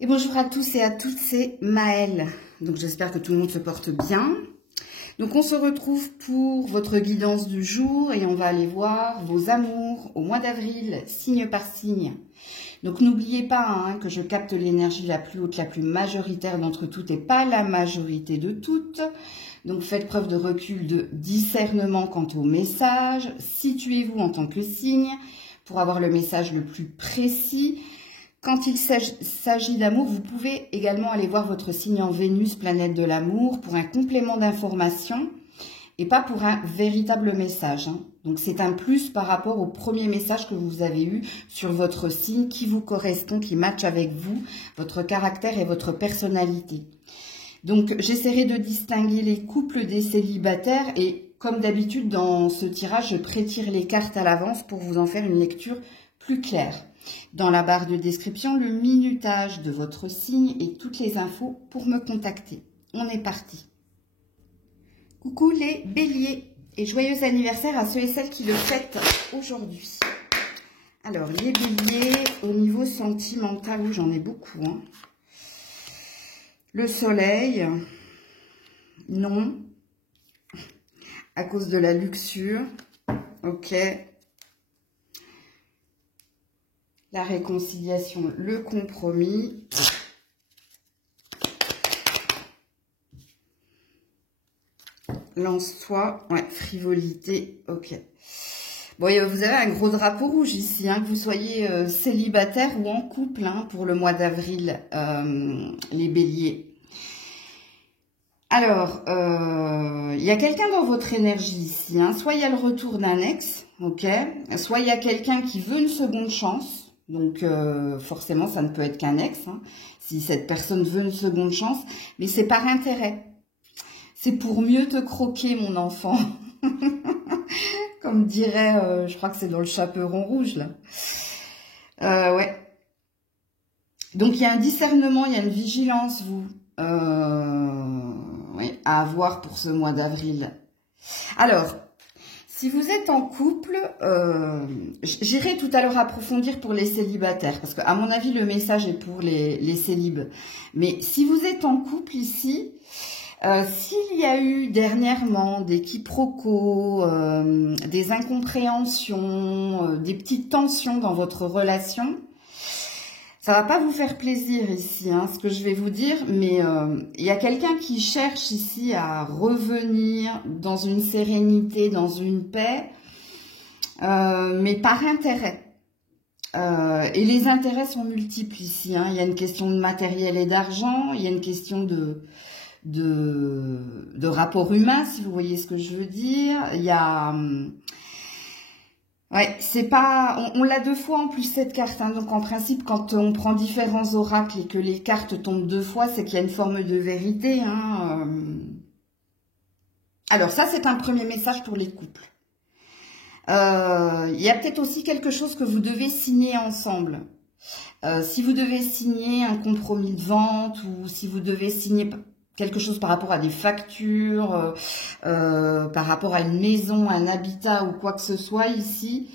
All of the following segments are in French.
Et bonjour à tous et à toutes, c'est Maëlle. Donc j'espère que tout le monde se porte bien. Donc on se retrouve pour votre guidance du jour et on va aller voir vos amours au mois d'avril, signe par signe. Donc n'oubliez pas que je capte l'énergie la plus haute, la plus majoritaire d'entre toutes et pas la majorité de toutes. Donc faites preuve de recul, de discernement quant au message. Situez-vous en tant que signe pour avoir le message le plus précis. Quand il s'agit d'amour, vous pouvez également aller voir votre signe en Vénus, planète de l'amour, pour un complément d'information et pas pour un véritable message. Donc c'est un plus par rapport au premier message que vous avez eu sur votre signe qui vous correspond, qui matche avec vous, votre caractère et votre personnalité. Donc j'essaierai de distinguer les couples des célibataires et comme d'habitude dans ce tirage, je prétire les cartes à l'avance pour vous en faire une lecture plus claire. Dans la barre de description, le minutage de votre signe et toutes les infos pour me contacter. On est parti. Coucou les béliers et joyeux anniversaire à ceux et celles qui le fêtent aujourd'hui. Alors les béliers, au niveau sentimental, où j'en ai beaucoup. Le soleil, non. À cause de la luxure, ok. La réconciliation, le compromis. Lance-toi, ouais, frivolité, ok. Bon, vous avez un gros drapeau rouge ici, que vous soyez célibataire ou en couple pour le mois d'avril, les béliers. Alors, il y a quelqu'un dans votre énergie ici, soit il y a le retour d'un ex, ok, soit il y a quelqu'un qui veut une seconde chance. Donc, forcément, ça ne peut être qu'un ex, si cette personne veut une seconde chance, mais c'est par intérêt. C'est pour mieux te croquer, mon enfant. Comme dirait, je crois que c'est dans le Chaperon rouge, là. Ouais. Donc, il y a un discernement, il y a une vigilance, vous, oui, à avoir pour ce mois d'avril. Alors, si vous êtes en couple, j'irai tout à l'heure approfondir pour les célibataires, parce qu'à mon avis, le message est pour les célibes. Mais si vous êtes en couple ici, s'il y a eu dernièrement des quiproquos, des incompréhensions, des petites tensions dans votre relation, ça va pas vous faire plaisir ici, ce que je vais vous dire, mais il y a quelqu'un qui cherche ici à revenir dans une sérénité, dans une paix, mais par intérêt. Et les intérêts sont multiples ici. Il y a une question de matériel et d'argent, il y a une question de rapport humain, si vous voyez ce que je veux dire. Il y a... Ouais, c'est pas... On l'a deux fois en plus cette carte, donc en principe quand on prend différents oracles et que les cartes tombent deux fois, c'est qu'il y a une forme de vérité. Alors ça c'est un premier message pour les couples. Il y a peut-être aussi quelque chose que vous devez signer ensemble. Si vous devez signer un compromis de vente ou si vous devez signer quelque chose par rapport à des factures, par rapport à une maison, un habitat ou quoi que ce soit ici.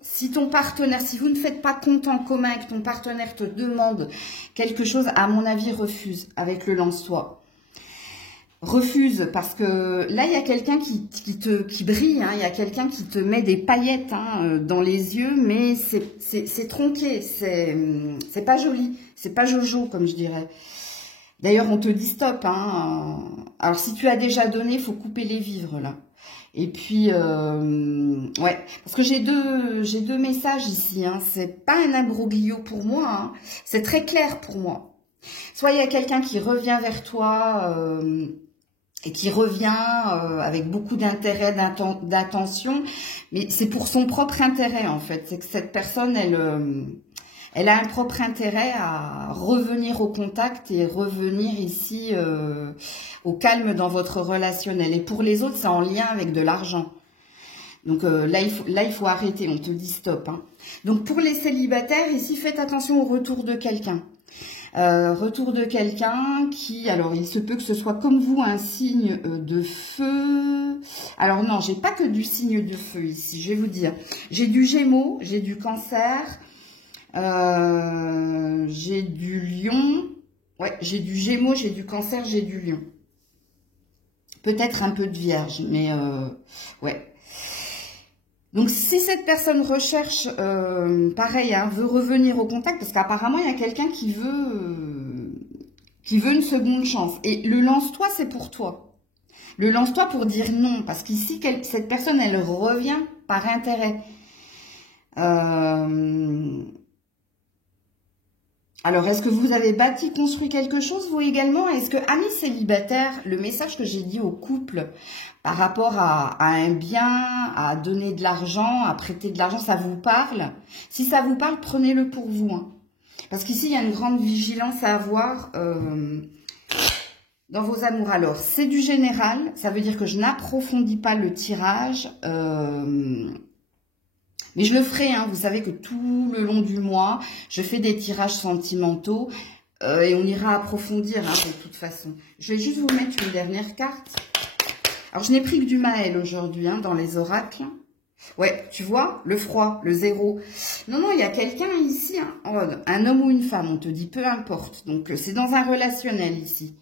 Si ton partenaire, si vous ne faites pas compte en commun et que ton partenaire te demande quelque chose, à mon avis, refuse avec le lance-toi. Refuse parce que là, il y a quelqu'un qui brille, il y a quelqu'un qui te met des paillettes dans les yeux, mais c'est tronqué, c'est pas joli, c'est pas jojo comme je dirais. D'ailleurs, on te dit stop. Alors, si tu as déjà donné, il faut couper les vivres là. Et puis, ouais, parce que j'ai deux messages ici. C'est pas un imbroglio pour moi. C'est très clair pour moi. Soit il y a quelqu'un qui revient vers toi et qui revient avec beaucoup d'intérêt, d'attention, mais c'est pour son propre intérêt en fait. C'est que cette personne, elle a un propre intérêt à revenir au contact et revenir ici au calme dans votre relationnel. Et pour les autres, c'est en lien avec de l'argent. Donc là, il faut arrêter, on te dit stop. Donc pour les célibataires, ici, faites attention au retour de quelqu'un. Retour de quelqu'un qui, alors il se peut que ce soit comme vous un signe de feu. Alors non, j'ai pas que du signe de feu ici, je vais vous dire. J'ai du Gémeaux, j'ai du Cancer, J'ai du lion. Ouais, j'ai du gémeaux, j'ai du cancer, j'ai du lion. Peut-être un peu de vierge, mais ouais. Donc, si cette personne recherche, pareil, hein, veut revenir au contact, parce qu'apparemment, il y a quelqu'un qui veut une seconde chance. Et le lance-toi, c'est pour toi. Le lance-toi pour dire non, parce qu'ici, cette personne, elle revient par intérêt. Alors, est-ce que vous avez bâti, construit quelque chose, vous également? Est-ce que, amis célibataires, le message que j'ai dit au couple par rapport à un bien, à donner de l'argent, à prêter de l'argent, ça vous parle? Si ça vous parle, prenez-le pour vous. Hein. Parce qu'ici, il y a une grande vigilance à avoir dans vos amours. Alors, c'est du général, ça veut dire que je n'approfondis pas le tirage. Mais je le ferai, hein. Vous savez que tout le long du mois, je fais des tirages sentimentaux et on ira approfondir hein, de toute façon. Je vais juste vous mettre une dernière carte. Alors, je n'ai pris que du Maël aujourd'hui hein, dans les oracles. Ouais, tu vois, le froid, le zéro. Non, non, il y a quelqu'un ici, hein, un homme ou une femme, on te dit peu importe. Donc, c'est dans un relationnel ici.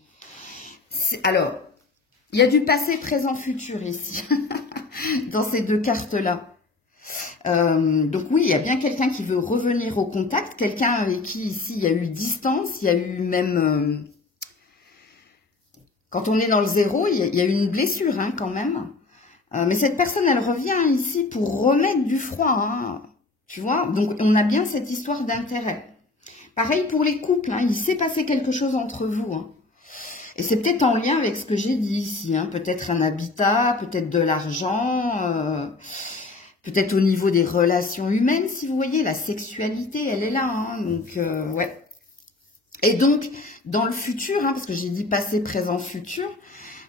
Alors, il y a du passé, présent, futur ici, dans ces deux cartes-là. Donc oui, il y a bien quelqu'un qui veut revenir au contact, quelqu'un avec qui ici il y a eu distance, il y a eu même, quand on est dans le zéro, il y a eu une blessure hein, quand même. Mais cette personne, elle revient ici pour remettre du froid, hein, tu vois. Donc on a bien cette histoire d'intérêt. Pareil pour les couples, hein, il s'est passé quelque chose entre vous. Hein. Et c'est peut-être en lien avec ce que j'ai dit ici, hein, peut-être un habitat, peut-être de l'argent... Peut-être au niveau des relations humaines, si vous voyez, la sexualité, elle est là. Hein, donc, ouais. Et donc, dans le futur, hein, parce que j'ai dit passé, présent, futur,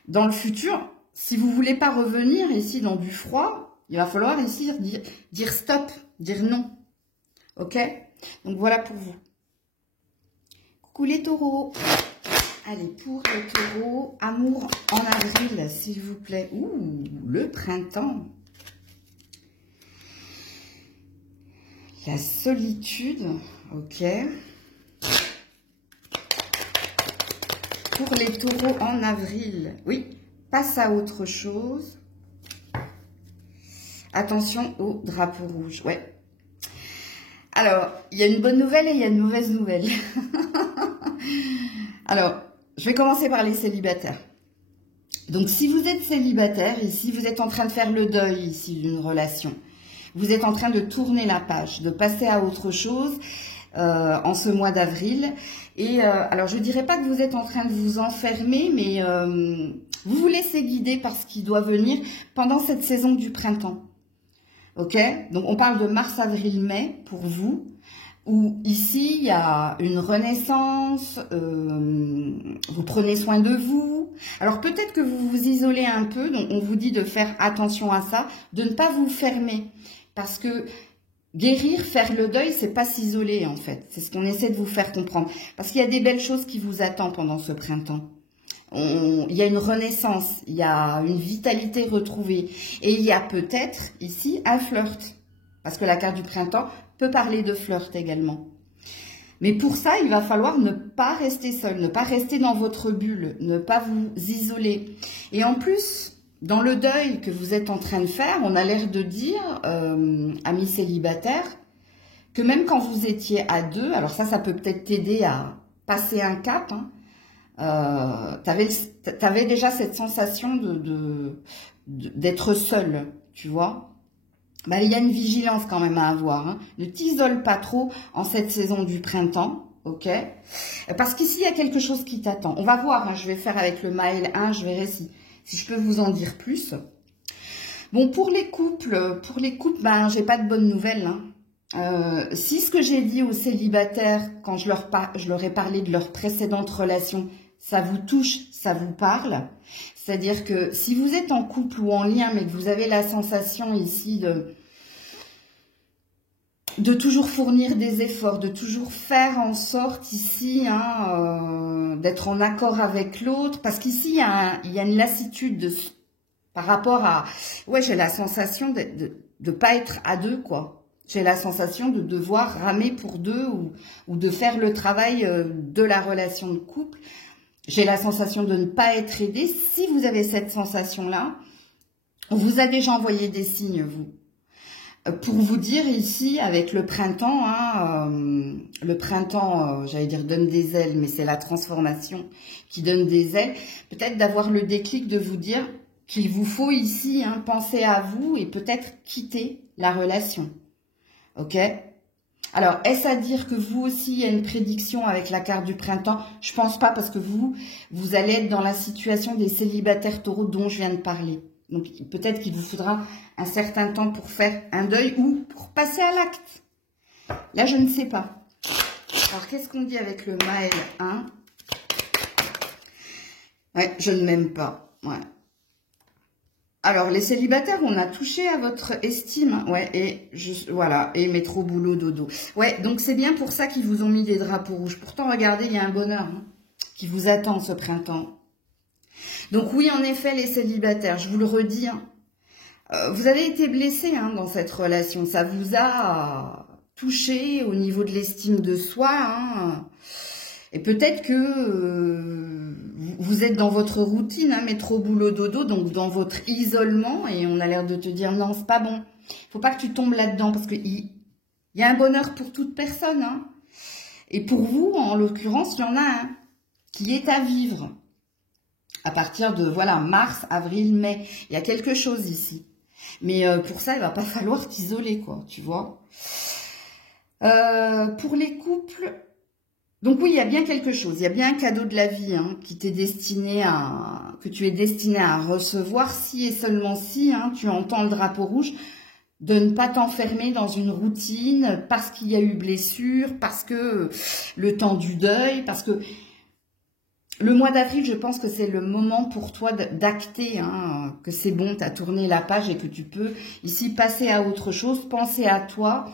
dans le futur, si vous voulez pas revenir ici dans du froid, il va falloir ici dire stop, dire non. Ok? Donc, voilà pour vous. Coucou les taureaux. Allez, pour les taureaux, amour en avril, s'il vous plaît. Ouh, le printemps. La solitude, ok. Pour les taureaux en avril, oui, passe à autre chose. Attention au drapeau rouge, ouais. Alors, il y a une bonne nouvelle et il y a une mauvaise nouvelle. Alors, je vais commencer par les célibataires. Donc, si vous êtes célibataire, ici, vous êtes en train de faire le deuil ici d'une relation. Vous êtes en train de tourner la page, de passer à autre chose en ce mois d'avril. Et alors, je ne dirais pas que vous êtes en train de vous enfermer, mais vous vous laissez guider par ce qui doit venir pendant cette saison du printemps. Ok? Donc, on parle de mars, avril, mai pour vous, où ici, il y a une renaissance, vous prenez soin de vous. Alors, peut-être que vous vous isolez un peu, donc on vous dit de faire attention à ça, de ne pas vous fermer. Parce que guérir, faire le deuil, c'est pas s'isoler en fait. C'est ce qu'on essaie de vous faire comprendre. Parce qu'il y a des belles choses qui vous attendent pendant ce printemps. Il y a une renaissance, il y a une vitalité retrouvée. Et il y a peut-être ici un flirt. Parce que la carte du printemps peut parler de flirt également. Mais pour ça, il va falloir ne pas rester seul, ne pas rester dans votre bulle, ne pas vous isoler. Et en plus... Dans le deuil que vous êtes en train de faire, on a l'air de dire, amis célibataires, que même quand vous étiez à deux, alors ça peut peut-être t'aider à passer un cap, hein, t'avais déjà cette sensation d'être seul, tu vois. Ben, il y a une vigilance quand même à avoir. Hein. Ne t'isole pas trop en cette saison du printemps, ok? Parce qu'ici, il y a quelque chose qui t'attend. On va voir, hein, je vais faire avec le Maël 1, je verrai si je peux vous en dire plus. Bon, pour les couples, ben, j'ai pas de bonnes nouvelles. Hein. Si ce que j'ai dit aux célibataires, quand je leur ai parlé de leur précédente relation, ça vous touche, ça vous parle. C'est-à-dire que si vous êtes en couple ou en lien, mais que vous avez la sensation ici de toujours fournir des efforts, de toujours faire en sorte ici d'être en accord avec l'autre, parce qu'ici il y a une lassitude par rapport à, ouais, j'ai la sensation de pas être à deux quoi. J'ai la sensation de devoir ramer pour deux ou de faire le travail de la relation de couple. J'ai la sensation de ne pas être aidé. Si vous avez cette sensation-là, on vous a déjà envoyé des signes, vous. Pour vous dire ici, avec le printemps, j'allais dire donne des ailes, mais c'est la transformation qui donne des ailes. Peut-être d'avoir le déclic de vous dire qu'il vous faut ici penser à vous et peut-être quitter la relation. Ok ? Alors, est-ce à dire que vous aussi, il y a une prédiction avec la carte du printemps? Je pense pas parce que vous allez être dans la situation des célibataires taureaux dont je viens de parler. Donc, peut-être qu'il vous faudra un certain temps pour faire un deuil ou pour passer à l'acte. Là, je ne sais pas. Alors, qu'est-ce qu'on dit avec le Maël 1? Ouais, je ne m'aime pas. Ouais. Alors, les célibataires, on a touché à votre estime. Ouais, et voilà, et métro, boulot, dodo. Ouais, donc c'est bien pour ça qu'ils vous ont mis des drapeaux rouges. Pourtant, regardez, il y a un bonheur qui vous attend ce printemps. Donc oui, en effet, les célibataires, je vous le redis, vous avez été blessés dans cette relation. Ça vous a touché au niveau de l'estime de soi. Et peut-être que vous êtes dans votre routine, métro, boulot, dodo, donc dans votre isolement, et on a l'air de te dire non, c'est pas bon. Faut pas que tu tombes là-dedans, parce qu'il y a un bonheur pour toute personne. Et pour vous, en l'occurrence, il y en a un qui est à vivre. À partir de, voilà, mars, avril, mai. Il y a quelque chose ici. Mais pour ça, il va pas falloir t'isoler, quoi, tu vois. Pour les couples, donc oui, il y a bien quelque chose. Il y a bien un cadeau de la vie qui t'est destiné que tu es destiné à recevoir si et seulement si tu entends le drapeau rouge, de ne pas t'enfermer dans une routine parce qu'il y a eu blessure, parce que le temps du deuil, parce que le mois d'avril, je pense que c'est le moment pour toi d'acter que c'est bon, tu as tourné la page et que tu peux ici passer à autre chose, penser à toi,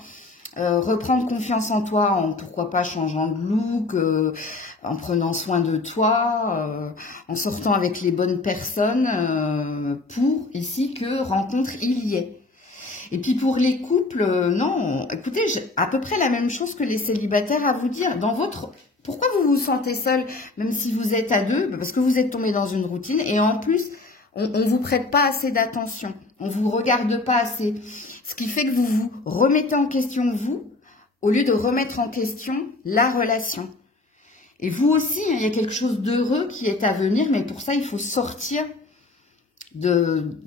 reprendre confiance en toi, en pourquoi pas changeant de look, en prenant soin de toi, en sortant avec les bonnes personnes pour ici que rencontre il y ait. Et puis pour les couples, non, écoutez, j'ai à peu près la même chose que les célibataires à vous dire. Pourquoi vous vous sentez seul, même si vous êtes à deux? Parce que vous êtes tombé dans une routine et en plus, on vous prête pas assez d'attention. On vous regarde pas assez. Ce qui fait que vous vous remettez en question vous, au lieu de remettre en question la relation. Et vous aussi, il y a quelque chose d'heureux qui est à venir, mais pour ça, il faut sortir de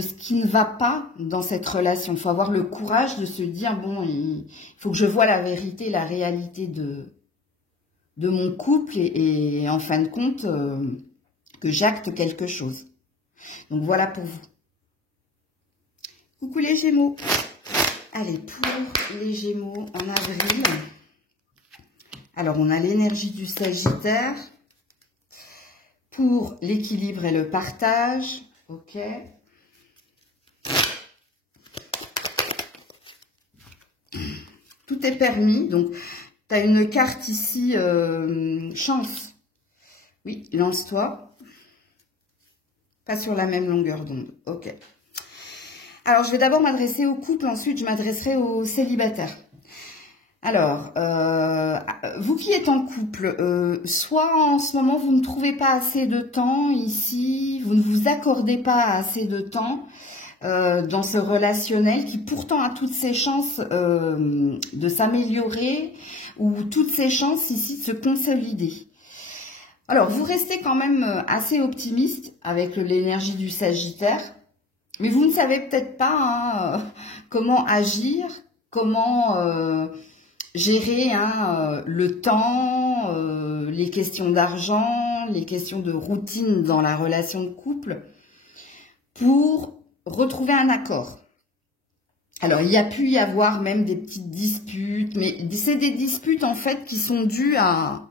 ce qui ne va pas dans cette relation. Il faut avoir le courage de se dire, bon, il faut que je voie la vérité, la réalité de mon couple et en fin de compte, que j'acte quelque chose. Donc voilà pour vous. Coucou les Gémeaux. Allez, pour les Gémeaux en avril. Alors, on a l'énergie du Sagittaire. Pour l'équilibre et le partage. Ok. Tout est permis. Donc, tu as une carte ici, chance. Oui, lance-toi. Pas sur la même longueur d'onde. Ok. Alors, je vais d'abord m'adresser au couple, ensuite je m'adresserai aux célibataires. Alors, vous qui êtes en couple, soit en ce moment vous ne trouvez pas assez de temps ici, vous ne vous accordez pas assez de temps dans ce relationnel qui pourtant a toutes ses chances de s'améliorer ou toutes ses chances ici de se consolider. Alors, vous restez quand même assez optimiste avec l'énergie du Sagittaire, mais vous ne savez peut-être pas comment agir, comment gérer le temps, les questions d'argent, les questions de routine dans la relation de couple pour retrouver un accord. Alors, il y a pu y avoir même des petites disputes, mais c'est des disputes en fait qui sont dues à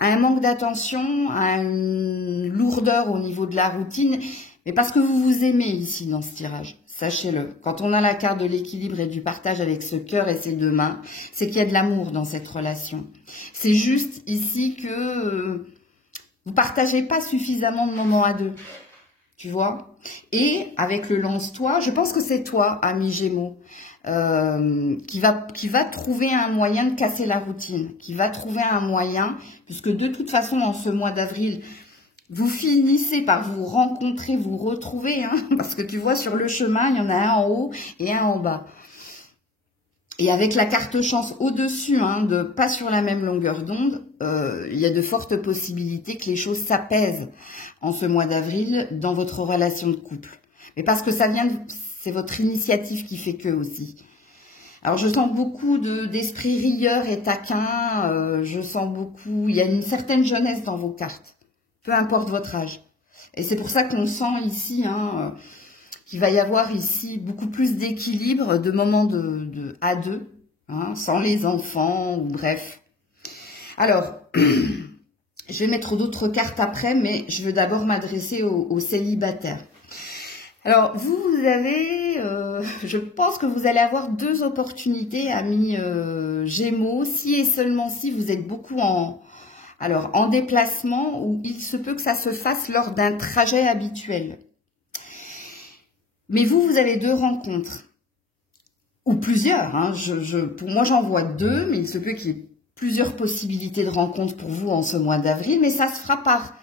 un manque d'attention, à une lourdeur au niveau de la routine, mais parce que vous vous aimez ici dans ce tirage, sachez-le. Quand on a la carte de l'équilibre et du partage avec ce cœur et ces deux mains, c'est qu'il y a de l'amour dans cette relation. C'est juste ici que vous partagez pas suffisamment de moments à deux, tu vois. Et avec le lance-toi, je pense que c'est toi, ami Gémeaux, qui va trouver un moyen de casser la routine, qui va trouver un moyen, puisque de toute façon, en ce mois d'avril, vous finissez par vous rencontrer, vous retrouver, hein, parce que tu vois, sur le chemin, il y en a un en haut et un en bas. Et avec la carte chance au-dessus, hein, de pas sur la même longueur d'onde, il y a de fortes possibilités que les choses s'apaisent en ce mois d'avril dans votre relation de couple. Mais parce que ça vient, c'est votre initiative qui fait que aussi. Alors je sens beaucoup d'esprit rieur et taquin, je sens beaucoup, il y a une certaine jeunesse dans vos cartes, peu importe votre âge. Et c'est pour ça qu'on sent ici, hein, qu'il va y avoir ici beaucoup plus d'équilibre, de moments à deux, hein, sans les enfants, ou bref. Alors, je vais mettre d'autres cartes après, mais je veux d'abord m'adresser aux célibataires. Alors, vous avez, je pense que vous allez avoir deux opportunités, amis Gémeaux, si et seulement si vous êtes beaucoup en déplacement, ou il se peut que ça se fasse lors d'un trajet habituel. Mais vous avez deux rencontres, ou plusieurs, hein. Pour moi j'en vois deux, mais il se peut qu'il y ait plusieurs possibilités de rencontres pour vous en ce mois d'avril, mais ça se fera par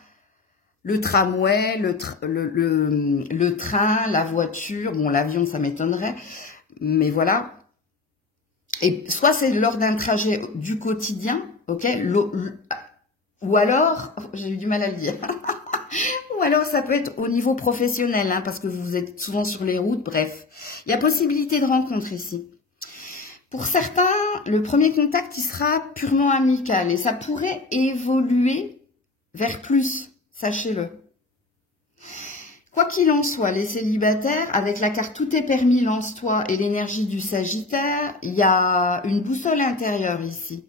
le tramway, le train, la voiture, bon l'avion ça m'étonnerait, mais voilà. Et soit c'est lors d'un trajet du quotidien, ok, ou alors, j'ai eu du mal à le dire, ou alors ça peut être au niveau professionnel, hein, parce que vous êtes souvent sur les routes, bref. Il y a possibilité de rencontre ici. Pour certains, le premier contact, il sera purement amical et ça pourrait évoluer vers plus, sachez-le. Quoi qu'il en soit, les célibataires, avec la carte Tout est permis, lance-toi et l'énergie du Sagittaire, il y a une boussole intérieure ici.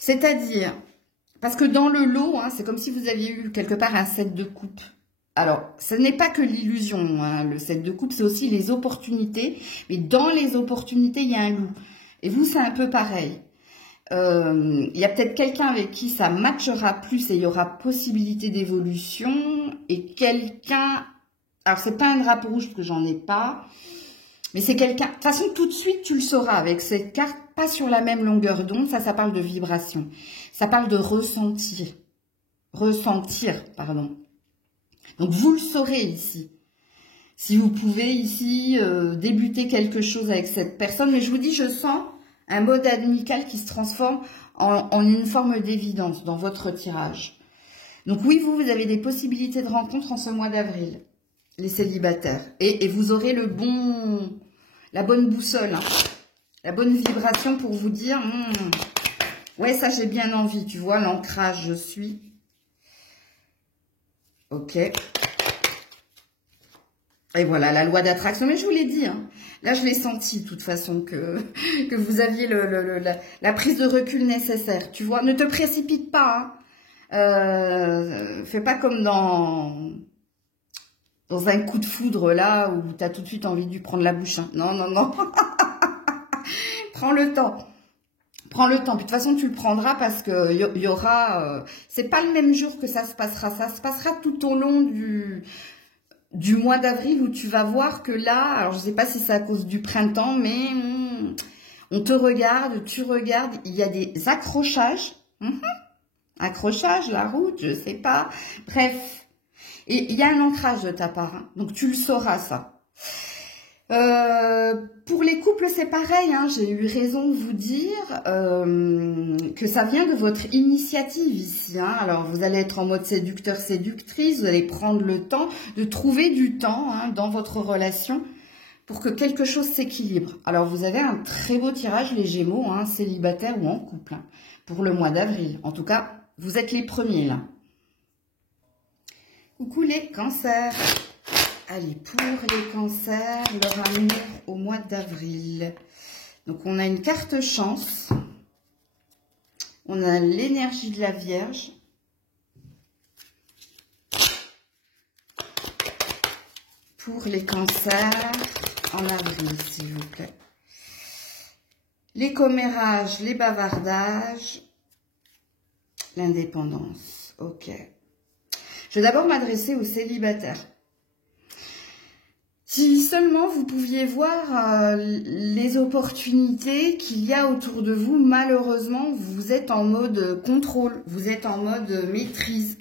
C'est-à-dire, parce que dans le lot, hein, c'est comme si vous aviez eu quelque part un 7 de coupe. Alors, ce n'est pas que l'illusion, hein, le 7 de coupe, c'est aussi les opportunités. Mais dans les opportunités, il y a un loup. Et vous, c'est un peu pareil. Il y a peut-être quelqu'un avec qui ça matchera plus et il y aura possibilité d'évolution. Et quelqu'un... Alors, c'est pas un drapeau rouge parce que j'en ai pas. Mais c'est quelqu'un... De toute façon, tout de suite, tu le sauras avec cette carte. Pas sur la même longueur d'onde. Ça parle de vibration. Ça parle de ressentir. Ressentir, pardon. Donc, vous le saurez ici. Si vous pouvez ici débuter quelque chose avec cette personne. Mais je vous dis, je sens un mode amical qui se transforme en une forme d'évidence dans votre tirage. Donc oui, vous avez des possibilités de rencontre en ce mois d'avril, les célibataires. Et vous aurez la bonne boussole, hein, la bonne vibration pour vous dire, ouais, ça j'ai bien envie, tu vois, l'ancrage, je suis. Ok. Et voilà, la loi d'attraction. Mais je vous l'ai dit, hein. Là, je l'ai senti, de toute façon, que vous aviez la prise de recul nécessaire. Tu vois, ne te précipite pas. Hein. Fais pas comme dans un coup de foudre, là, où tu as tout de suite envie de lui prendre la bouche. Hein. Non, non, non. Prends le temps. Prends le temps. Puis, de toute façon, tu le prendras parce que y aura... c'est pas le même jour que ça se passera. Ça se passera tout au long du mois d'avril où tu vas voir que là, alors je ne sais pas si c'est à cause du printemps, mais on te regarde, tu regardes, il y a des accrochages, accrochage, la route, je sais pas, bref, et il y a un ancrage de ta part, hein, donc tu le sauras ça. Pour les couples, c'est pareil, hein, j'ai eu raison de vous dire que ça vient de votre initiative ici. Hein. Alors, vous allez être en mode séducteur, séductrice, vous allez prendre le temps de trouver du temps hein, dans votre relation pour que quelque chose s'équilibre. Alors, vous avez un très beau tirage, les Gémeaux, hein, célibataires ou en couple, hein, pour le mois d'avril. En tout cas, vous êtes les premiers là. Coucou les cancers. Allez, pour les cancers, leur amour au mois d'avril. Donc, on a une carte chance. On a l'énergie de la Vierge. Pour les cancers, en avril, s'il vous plaît. Les commérages, les bavardages, l'indépendance. Ok. Je vais d'abord m'adresser aux célibataires. Si seulement vous pouviez voir les opportunités qu'il y a autour de vous, malheureusement, vous êtes en mode contrôle, vous êtes en mode maîtrise,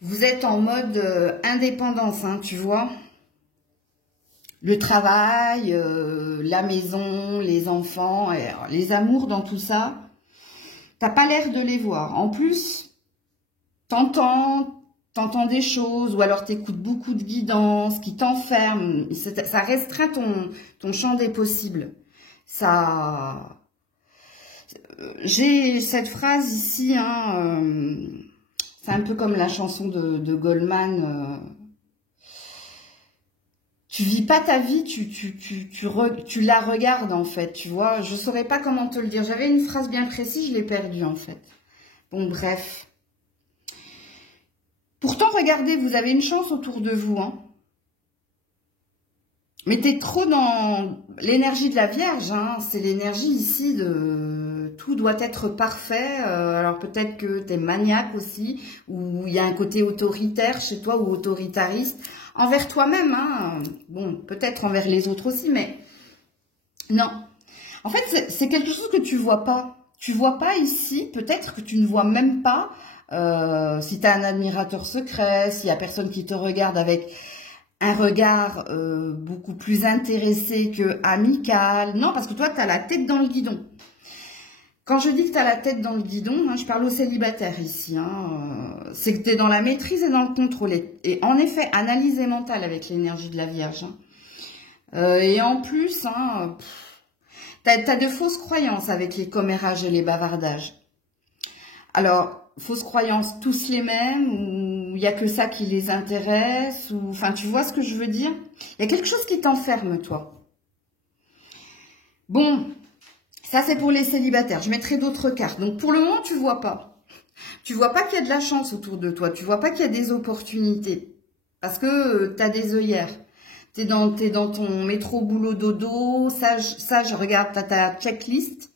vous êtes en mode indépendance, hein, tu vois. Le travail, la maison, les enfants, et alors, les amours dans tout ça, t'as pas l'air de les voir. En plus, t'entends des choses, ou alors t'écoutes beaucoup de guidance qui t'enferment. Ça restreint ton champ des possibles. Ça, j'ai cette phrase ici, hein, c'est un peu comme la chanson de Goldman. Tu vis pas ta vie, tu la regardes en fait, tu vois. Je saurais pas comment te le dire. J'avais une phrase bien précise, je l'ai perdue en fait. Bon, bref. Pourtant, regardez, vous avez une chance autour de vous, hein. Mais t'es trop dans l'énergie de la Vierge, hein. C'est l'énergie ici de tout doit être parfait. Alors peut-être que t'es maniaque aussi, ou il y a un côté autoritaire chez toi ou autoritariste envers toi-même, hein. Bon, peut-être envers les autres aussi, mais non. En fait, c'est quelque chose que tu vois pas. Tu vois pas ici. Peut-être que tu ne vois même pas. Si tu as un admirateur secret, s'il y a personne qui te regarde avec un regard beaucoup plus intéressé que amical. Non, parce que toi, tu as la tête dans le guidon. Quand je dis que tu as la tête dans le guidon, hein, je parle aux célibataires ici. Hein, c'est que tu es dans la maîtrise et dans le contrôle. Et en effet, analyse mentale avec l'énergie de la Vierge. Hein. Et en plus, hein, tu as de fausses croyances avec les commérages et les bavardages. Alors, fausses croyances, tous les mêmes, ou il n'y a que ça qui les intéresse, ou enfin, tu vois ce que je veux dire? Il y a quelque chose qui t'enferme, toi. Bon, ça c'est pour les célibataires. Je mettrai d'autres cartes. Donc, pour le moment, tu vois pas. Tu vois pas qu'il y a de la chance autour de toi. Tu vois pas qu'il y a des opportunités. Parce que tu as des œillères. T'es dans ton métro, boulot, dodo. Ça, je regarde, tu as ta checklist.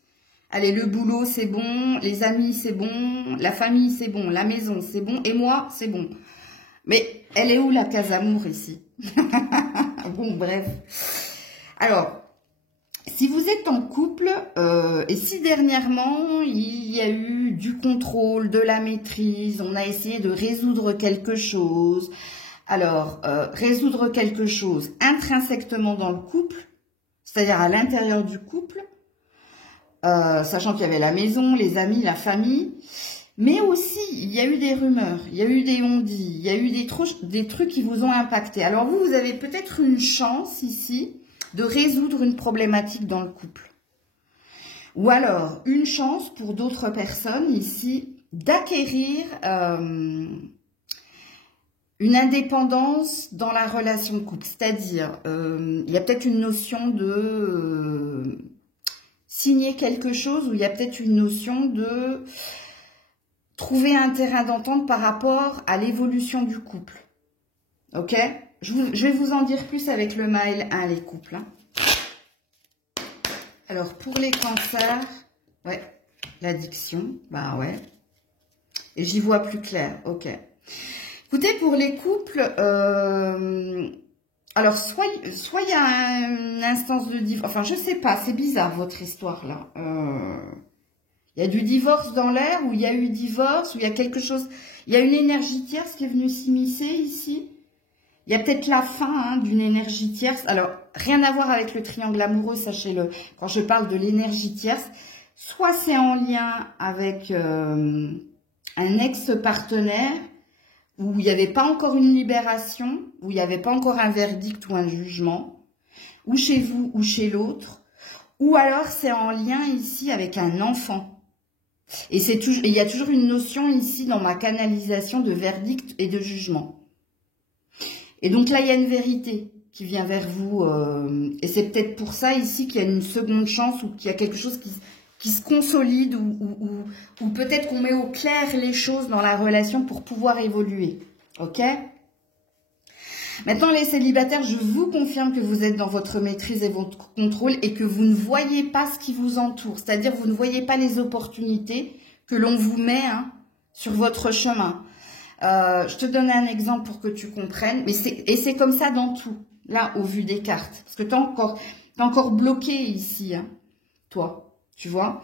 Allez, le boulot, c'est bon, les amis, c'est bon, la famille, c'est bon, la maison, c'est bon, et moi, c'est bon. Mais elle est où la case amour ici? Bon, bref. Alors, si vous êtes en couple, et si dernièrement, il y a eu du contrôle, de la maîtrise, on a essayé de résoudre quelque chose. Alors, résoudre quelque chose intrinsèquement dans le couple, c'est-à-dire à l'intérieur du couple, sachant qu'il y avait la maison, les amis, la famille, mais aussi il y a eu des rumeurs, il y a eu des on-dit, il y a eu des trucs qui vous ont impacté. Alors vous avez peut-être une chance ici de résoudre une problématique dans le couple. Ou alors une chance pour d'autres personnes ici d'acquérir une indépendance dans la relation de couple. C'est-à-dire, il y a peut-être une notion de... signer quelque chose, où il y a peut-être une notion de trouver un terrain d'entente par rapport à l'évolution du couple. Ok? Je vais vous en dire plus avec le mail 1, les couples. Hein. Alors, pour les cancers, ouais, l'addiction, bah ouais. Et j'y vois plus clair, ok. Écoutez, pour les couples... alors, soit il y a une instance de divorce, enfin, je sais pas, c'est bizarre votre histoire là. Il y a du divorce dans l'air, ou il y a eu divorce, ou il y a quelque chose, il y a une énergie tierce qui est venue s'immiscer ici. Il y a peut-être la fin hein, d'une énergie tierce. Alors, rien à voir avec le triangle amoureux, sachez-le. Quand je parle de l'énergie tierce, soit c'est en lien avec un ex-partenaire, où il n'y avait pas encore une libération, où il n'y avait pas encore un verdict ou un jugement, ou chez vous ou chez l'autre, ou alors c'est en lien ici avec un enfant. Et il y a toujours une notion ici dans ma canalisation de verdict et de jugement. Et donc là, il y a une vérité qui vient vers vous, et c'est peut-être pour ça ici qu'il y a une seconde chance, ou qu'il y a quelque chose qui se consolide, ou peut-être qu'on met au clair les choses dans la relation pour pouvoir évoluer. Ok? Maintenant, les célibataires, je vous confirme que vous êtes dans votre maîtrise et votre contrôle et que vous ne voyez pas ce qui vous entoure. C'est-à-dire, vous ne voyez pas les opportunités que l'on vous met hein, sur votre chemin. Je te donne un exemple pour que tu comprennes. Et c'est comme ça dans tout. là, au vu des cartes. Parce que t'es encore bloqué ici, hein, toi, tu vois.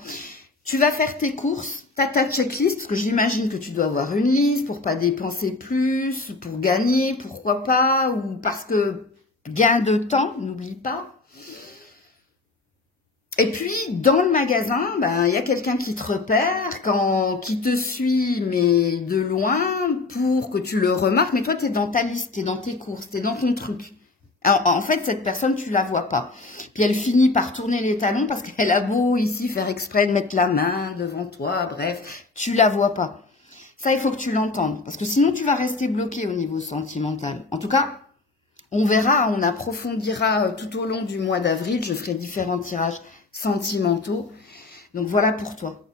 Tu vas faire tes courses, t'as ta checklist, parce que j'imagine que tu dois avoir une liste pour pas dépenser plus, pour gagner, pourquoi pas, ou parce que gain de temps, n'oublie pas. Et puis, dans le magasin, ben, y a quelqu'un qui te repère, qui te suit, mais de loin, pour que tu le remarques. Mais toi, tu es dans ta liste, tu es dans tes courses, tu es dans ton truc. Alors, en fait, cette personne, tu la vois pas. Puis elle finit par tourner les talons parce qu'elle a beau ici faire exprès de mettre la main devant toi, bref, tu la vois pas. Ça, il faut que tu l'entendes, parce que sinon, tu vas rester bloqué au niveau sentimental. En tout cas, on verra, on approfondira tout au long du mois d'avril. Je ferai différents tirages sentimentaux. Donc voilà pour toi.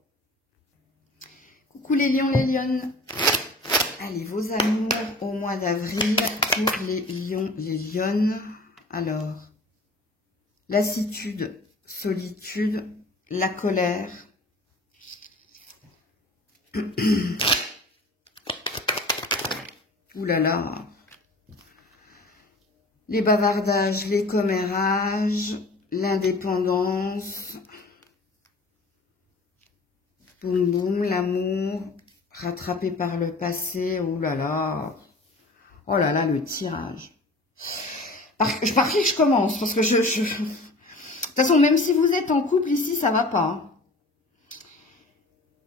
Coucou les lions, les lionnes. Allez, vos amours au mois d'avril pour les lions, les lionnes. Alors, lassitude, solitude, la colère. Ouh là là. Les bavardages, les commérages, l'indépendance. Boum boum, l'amour, rattrapé par le passé. Ouh là là. Oh là là, le tirage. Par qui je commence, parce que de toute façon, même si vous êtes en couple ici, ça va pas.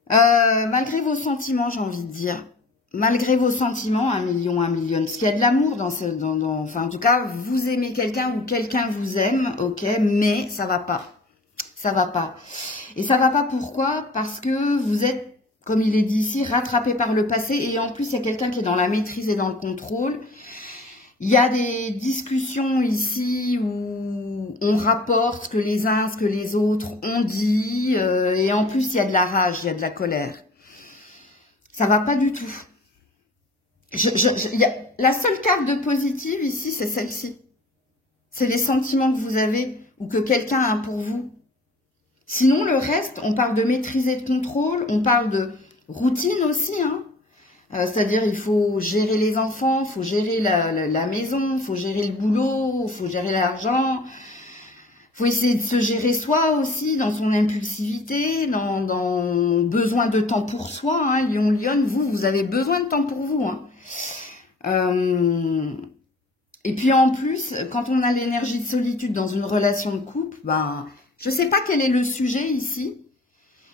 Malgré vos sentiments, j'ai envie de dire. Malgré vos sentiments, 1 million. Parce qu'il y a de l'amour enfin, en tout cas, vous aimez quelqu'un ou quelqu'un vous aime, ok, mais ça va pas. Ça va pas. Et ça va pas pourquoi? Parce que vous êtes, comme il est dit ici, rattrapé par le passé, et en plus, il y a quelqu'un qui est dans la maîtrise et dans le contrôle. Il y a des discussions ici où on rapporte ce que les uns, ce que les autres ont dit, et en plus, il y a de la rage, il y a de la colère. Ça va pas du tout. La seule carte de positive ici, c'est celle-ci. C'est les sentiments que vous avez ou que quelqu'un a pour vous. Sinon, le reste, on parle de maîtrise et de contrôle, on parle de routine aussi, hein. C'est-à-dire, il faut gérer les enfants, il faut gérer la maison, il faut gérer le boulot, il faut gérer l'argent. Il faut essayer de se gérer soi aussi, dans son impulsivité, dans besoin de temps pour soi. Hein. Lion, lionne, vous avez besoin de temps pour vous. Hein. Et puis en plus, quand on a l'énergie de solitude dans une relation de couple, ben, je ne sais pas quel est le sujet ici.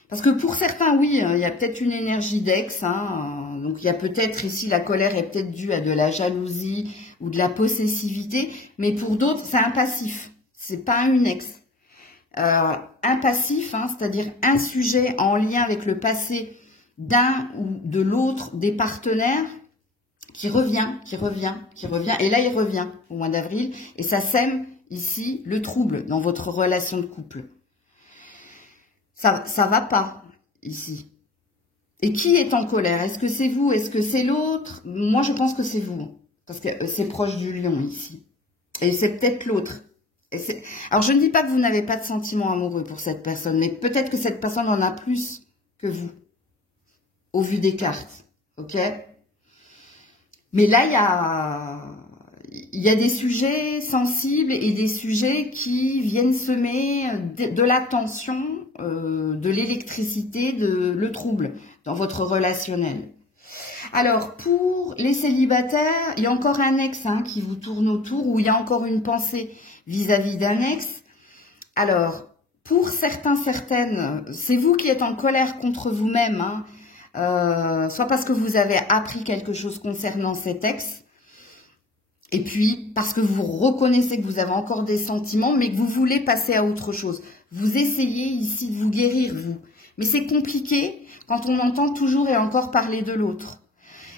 Parce que pour certains, oui, il y a peut-être une énergie d'ex. Hein, donc il y a peut-être ici, la colère est peut-être due à de la jalousie ou de la possessivité. Mais pour d'autres, c'est un passif. C'est pas une ex. Un passif, hein, c'est-à-dire un sujet en lien avec le passé d'un ou de l'autre des partenaires qui revient. Et là, il revient au mois d'avril. Et ça sème ici le trouble dans votre relation de couple. Ça va pas ici. Et qui est en colère? Est-ce que c'est vous? Est-ce que c'est l'autre? Moi, je pense que c'est vous. Parce que c'est proche du lion ici. Et c'est peut-être l'autre. Alors, je ne dis pas que vous n'avez pas de sentiments amoureux pour cette personne, mais peut-être que cette personne en a plus que vous, au vu des cartes, ok? Mais là, il y a des sujets sensibles et des sujets qui viennent semer de la tension, de l'électricité, le trouble dans votre relationnel. Alors, pour les célibataires, il y a encore un ex hein, qui vous tourne autour, ou il y a encore une pensée vis-à-vis d'un ex. Alors, pour certains, certaines, c'est vous qui êtes en colère contre vous-même, hein, soit parce que vous avez appris quelque chose concernant cet ex, et puis parce que vous reconnaissez que vous avez encore des sentiments, mais que vous voulez passer à autre chose. Vous essayez ici de vous guérir, vous. Mais c'est compliqué quand on entend toujours et encore parler de l'autre.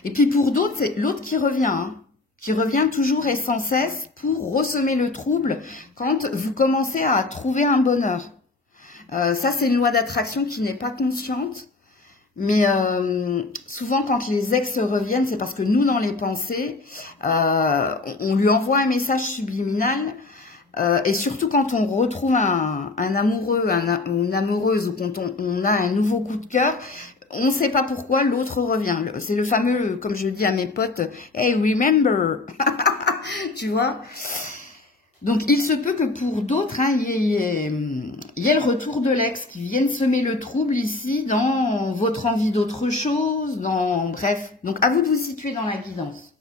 Et puis pour d'autres, c'est l'autre qui revient, hein, qui revient toujours et sans cesse pour ressemer le trouble quand vous commencez à trouver un bonheur. Ça, c'est une loi d'attraction qui n'est pas consciente, mais souvent quand les ex reviennent, c'est parce que nous, dans les pensées, on lui envoie un message subliminal, et surtout quand on retrouve un amoureux ou une amoureuse, ou quand on a un nouveau coup de cœur, on ne sait pas pourquoi l'autre revient. C'est le fameux, comme je dis à mes potes, hey, remember. Tu vois. Donc, il se peut que pour d'autres, hein, il y ait le retour de l'ex qui vienne semer le trouble ici dans votre envie d'autre chose, dans... Bref, donc à vous de vous situer dans la guidance.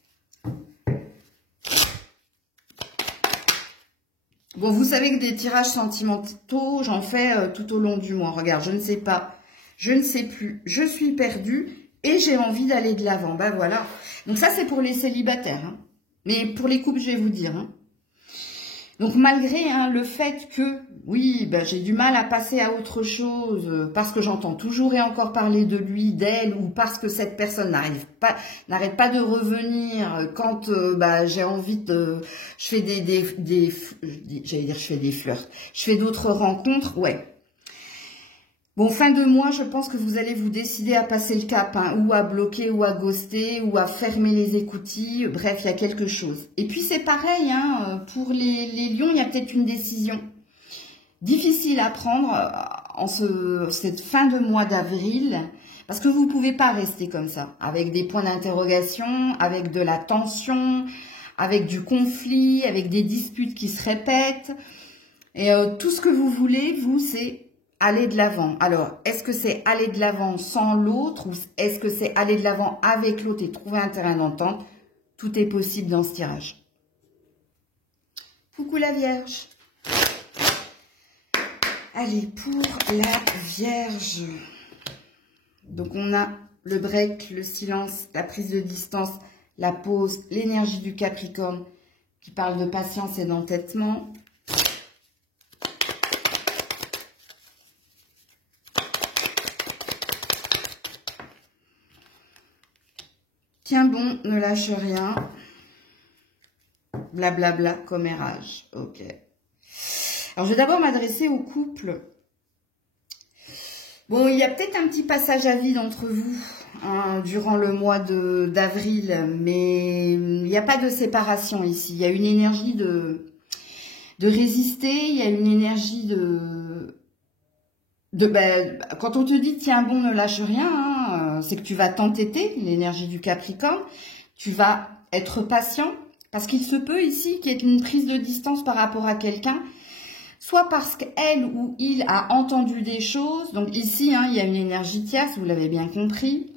Bon, vous savez que des tirages sentimentaux, j'en fais tout au long du mois. Regarde, je ne sais pas, je ne sais plus, je suis perdue et j'ai envie d'aller de l'avant. Ben voilà. Donc ça, c'est pour les célibataires. Hein. Mais pour les couples, je vais vous dire. Hein. Donc malgré hein, le fait que, oui, ben, j'ai du mal à passer à autre chose parce que j'entends toujours et encore parler de lui, d'elle, ou parce que cette personne n'arrête pas de revenir quand bah, j'ai envie de... Je fais j'allais dire je fais des flirts. Je fais d'autres rencontres, ouais. Bon, fin de mois, je pense que vous allez vous décider à passer le cap, hein, ou à bloquer, ou à ghoster, ou à fermer les écoutilles. Bref, il y a quelque chose. Et puis, c'est pareil, hein, pour les lions, il y a peut-être une décision difficile à prendre en cette fin de mois d'avril, parce que vous ne pouvez pas rester comme ça, avec des points d'interrogation, avec de la tension, avec du conflit, avec des disputes qui se répètent. Et tout ce que vous voulez, vous, c'est aller de l'avant. Alors, est-ce que c'est aller de l'avant sans l'autre ou est-ce que c'est aller de l'avant avec l'autre et trouver un terrain d'entente? Tout est possible dans ce tirage. Coucou la Vierge. Allez, pour la Vierge. Donc, on a le break, le silence, la prise de distance, la pause, l'énergie du Capricorne qui parle de patience et d'entêtement. Tiens bon, ne lâche rien. Blablabla, commérage. Ok. Alors, je vais d'abord m'adresser au couple. Bon, il y a peut-être un petit passage à vide entre vous hein, durant le mois d'avril, mais il n'y a pas de séparation ici. Il y a une énergie de résister, il y a une énergie ben, quand on te dit tiens bon ne lâche rien, hein, c'est que tu vas t'entêter, l'énergie du Capricorne, tu vas être patient, parce qu'il se peut ici qu'il y ait une prise de distance par rapport à quelqu'un, soit parce qu'elle ou il a entendu des choses, donc ici hein, il y a une énergie tierce, vous l'avez bien compris,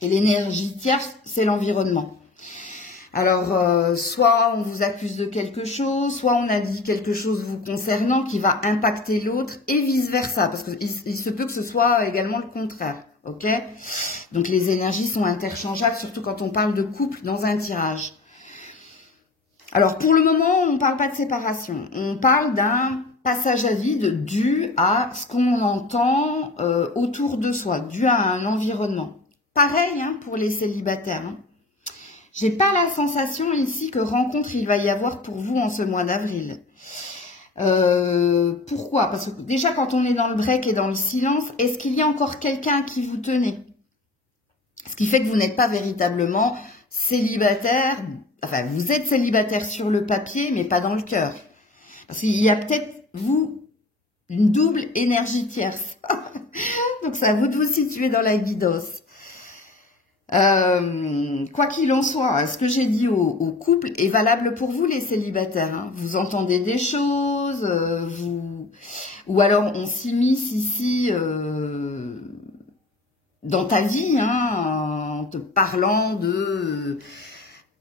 et l'énergie tierce c'est l'environnement. Alors, soit on vous accuse de quelque chose, soit on a dit quelque chose vous concernant qui va impacter l'autre et vice-versa, parce qu'il se peut que ce soit également le contraire, ok? Donc, les énergies sont interchangeables, surtout quand on parle de couple dans un tirage. Alors, pour le moment, on ne parle pas de séparation, on parle d'un passage à vide dû à ce qu'on entend autour de soi, dû à un environnement. Pareil hein, pour les célibataires, hein. J'ai pas la sensation ici que rencontre il va y avoir pour vous en ce mois d'avril. Pourquoi? Parce que déjà quand on est dans le break et dans le silence, est-ce qu'il y a encore quelqu'un à qui vous tenez? Ce qui fait que vous n'êtes pas véritablement célibataire, enfin vous êtes célibataire sur le papier mais pas dans le cœur. Parce qu'il y a peut-être vous une double énergie tierce. Donc c'est à vous de vous situer dans la guidance. Quoi qu'il en soit, ce que j'ai dit au couple est valable pour vous les célibataires. Hein. Vous entendez des choses, ou alors on s'immisce ici dans ta vie, hein, en te parlant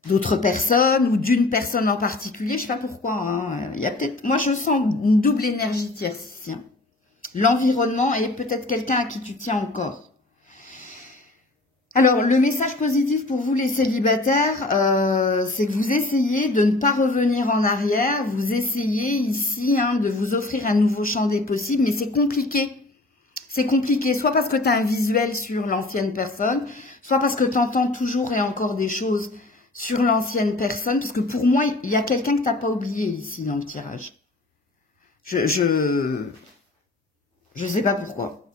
d'autres personnes ou d'une personne en particulier. Je sais pas pourquoi. Hein. Il y a peut-être, moi je sens une double énergie tierce ici. Hein. L'environnement et peut-être quelqu'un à qui tu tiens encore. Alors, le message positif pour vous les célibataires, c'est que vous essayez de ne pas revenir en arrière, vous essayez ici hein, de vous offrir un nouveau champ des possibles, mais c'est compliqué. C'est compliqué, soit parce que tu as un visuel sur l'ancienne personne, soit parce que tu entends toujours et encore des choses sur l'ancienne personne, parce que pour moi, il y a quelqu'un que tu n'as pas oublié ici dans le tirage. Je sais pas pourquoi.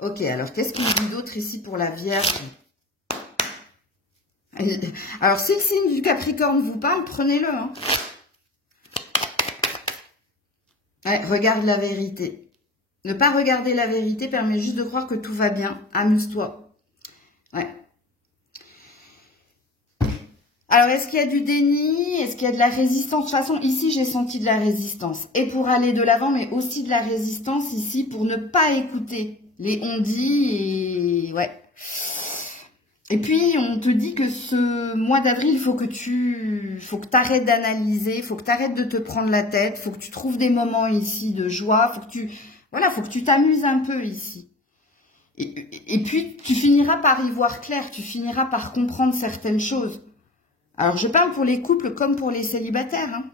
Ok, alors qu'est-ce qu'il dit d'autre ici pour la Vierge? Alors, si le signe du Capricorne vous parle, prenez-le. Hein. Ouais, regarde la vérité. Ne pas regarder la vérité permet juste de croire que tout va bien. Amuse-toi. Ouais. Alors, est-ce qu'il y a du déni? Est-ce qu'il y a de la résistance? De toute façon, ici, j'ai senti de la résistance. Et pour aller de l'avant, mais aussi de la résistance ici pour ne pas écouter les on-dit et... ouais. Et puis, on te dit que ce mois d'avril, il faut que tu arrêtes d'analyser, il faut que tu arrêtes de te prendre la tête, il faut que tu trouves des moments ici de joie, faut que tu t'amuses un peu ici. Et puis, tu finiras par y voir clair, tu finiras par comprendre certaines choses. Alors, je parle pour les couples comme pour les célibataires. Hein.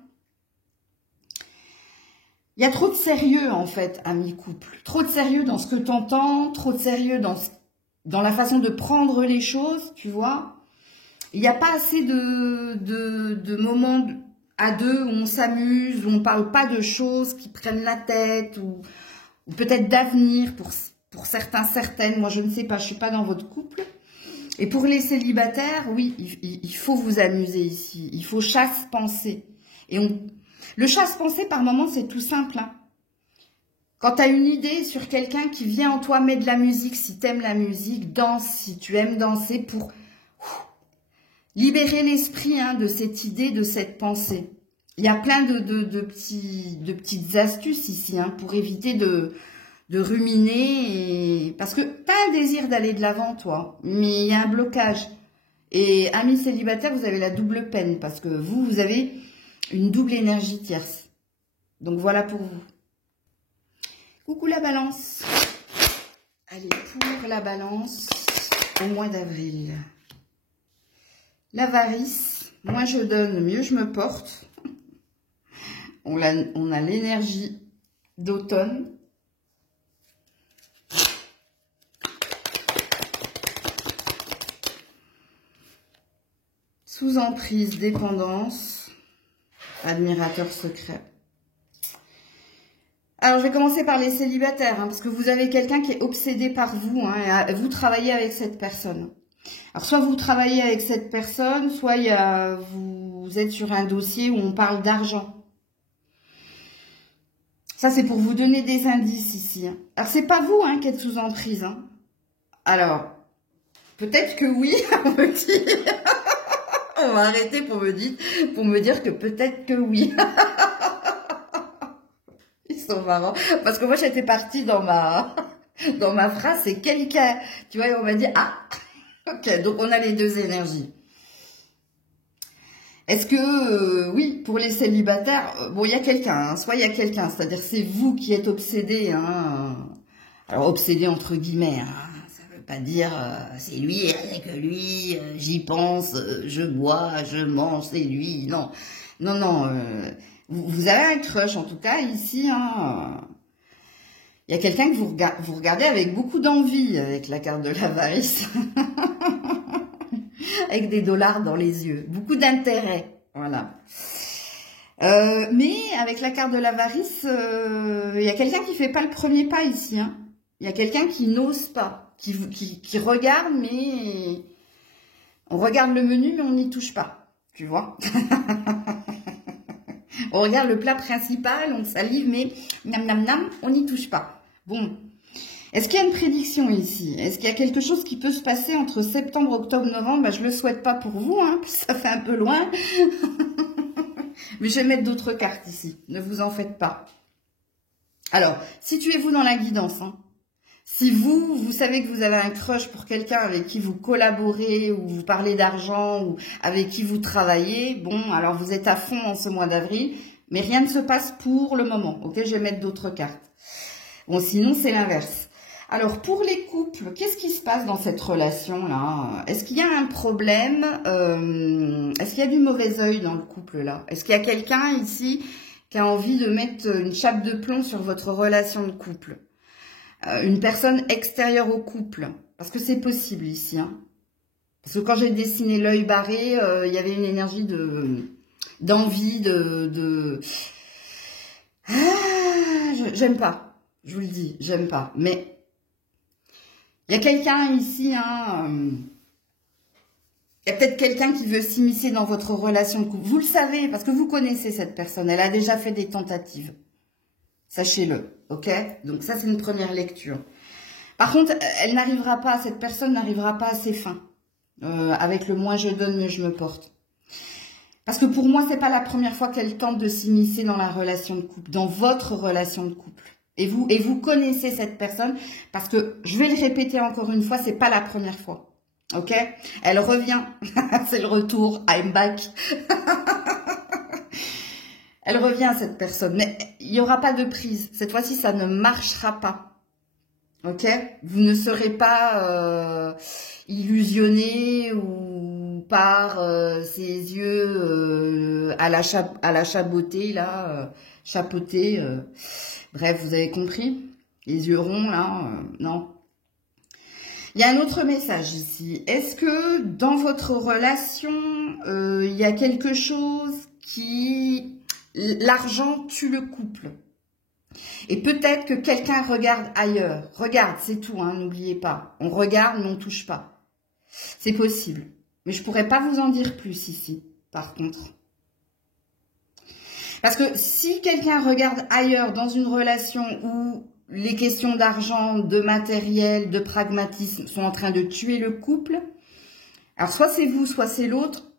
Il y a trop de sérieux, en fait, à mi-couple. Trop de sérieux dans ce que tu entends, trop de sérieux dans la façon de prendre les choses, tu vois. Il n'y a pas assez de moments à deux où on s'amuse, où on ne parle pas de choses qui prennent la tête, ou peut-être d'avenir pour certains, certaines. Moi, je ne sais pas, je ne suis pas dans votre couple. Et pour les célibataires, oui, il faut vous amuser ici. Il faut chasse-pensée. Le chasse-pensée, par moment, c'est tout simple. Hein. Quand tu as une idée sur quelqu'un qui vient en toi, mets de la musique, si tu aimes la musique, danse, si tu aimes danser, pour libérer l'esprit hein, de cette idée, de cette pensée. Il y a plein de petites astuces ici hein, pour éviter de ruminer. Parce que tu as un désir d'aller de l'avant, toi, mais il y a un blocage. Et amis célibataires, vous avez la double peine parce que vous avez une double énergie tierce. Donc voilà pour vous. Coucou la balance. Allez, pour la balance, au mois d'avril. L'avarice, moins je donne, mieux je me porte. On a l'énergie d'automne. Sous emprise, dépendance, admirateur secret. Alors, je vais commencer par les célibataires, hein, parce que vous avez quelqu'un qui est obsédé par vous, hein, et vous travaillez avec cette personne. Alors, soit vous travaillez avec cette personne, soit vous êtes sur un dossier où on parle d'argent. Ça, c'est pour vous donner des indices ici. Hein. Alors, c'est pas vous hein, qui êtes sous emprise. Hein. Alors, peut-être que oui, on me dit... on va arrêter pour me dire que peut-être que oui. Ils sont marrants. Parce que moi, j'étais partie dans ma phrase, c'est quelqu'un. Tu vois, on m'a dit, ah, ok, donc on a les deux énergies. Est-ce que, oui, pour les célibataires, bon, il y a quelqu'un, hein, soit il y a quelqu'un, c'est-à-dire c'est vous qui êtes obsédé, hein, alors obsédé entre guillemets, hein, ça veut pas dire c'est lui, rien que lui, j'y pense, je bois, je mange, c'est lui, non, non, non, vous avez un crush en tout cas ici, hein, il y a quelqu'un que vous regardez avec beaucoup d'envie avec la carte de l'avarice. Avec des dollars dans les yeux, beaucoup d'intérêt, voilà. Mais avec la carte de l'avarice, il y a quelqu'un qui fait pas le premier pas ici. Hein. Il y a quelqu'un qui n'ose pas, qui regarde, mais on regarde le menu, mais on n'y touche pas, tu vois. On regarde le plat principal, on salive, mais nam nam nam, on n'y touche pas. Bon. Est-ce qu'il y a une prédiction ici? Est-ce qu'il y a quelque chose qui peut se passer entre septembre, octobre, novembre? Ben, je ne le souhaite pas pour vous, hein, ça fait un peu loin. Mais je vais mettre d'autres cartes ici, ne vous en faites pas. Alors, situez-vous dans la guidance. Hein. Si vous savez que vous avez un crush pour quelqu'un avec qui vous collaborez, ou vous parlez d'argent, ou avec qui vous travaillez, bon, alors vous êtes à fond en ce mois d'avril, mais rien ne se passe pour le moment, ok? Je vais mettre d'autres cartes. Bon, sinon, c'est l'inverse. Alors, pour les couples, qu'est-ce qui se passe dans cette relation-là? Est-ce qu'il y a un problème? Est-ce qu'il y a du mauvais œil dans le couple-là? Est-ce qu'il y a quelqu'un ici qui a envie de mettre une chape de plomb sur votre relation de couple? Une personne extérieure au couple? Parce que c'est possible ici. Hein. Parce que quand j'ai dessiné l'œil barré, il y avait une énergie d'envie, Ah, j'aime pas. Je vous le dis, j'aime pas. Mais... il y a quelqu'un ici, hein, il y a peut-être quelqu'un qui veut s'immiscer dans votre relation de couple. Vous le savez, parce que vous connaissez cette personne. Elle a déjà fait des tentatives. Sachez-le, ok? Donc ça, c'est une première lecture. Par contre, elle n'arrivera pas, cette personne n'arrivera pas à ses fins. Avec le moins je donne, mieux je me porte. Parce que pour moi, c'est pas la première fois qu'elle tente de s'immiscer dans la relation de couple, dans votre relation de couple. Et vous connaissez cette personne, parce que, je vais le répéter encore une fois, c'est pas la première fois. Ok? Elle revient. C'est le retour. I'm back. Elle revient, cette personne. Mais il n'y aura pas de prise. Cette fois-ci, ça ne marchera pas. Ok? Vous ne serez pas illusionné ou par ses yeux à la chabotée, là, chapeauté. Bref, vous avez compris? Les yeux ronds, là, non. Il y a un autre message ici. Est-ce que dans votre relation, il y a quelque chose qui... L'argent tue le couple. Et peut-être que quelqu'un regarde ailleurs. Regarde, c'est tout, hein, n'oubliez pas. On regarde, mais on ne touche pas. C'est possible. Mais je ne pourrais pas vous en dire plus ici, par contre. Parce que si quelqu'un regarde ailleurs dans une relation où les questions d'argent, de matériel, de pragmatisme sont en train de tuer le couple, alors soit c'est vous, soit c'est l'autre.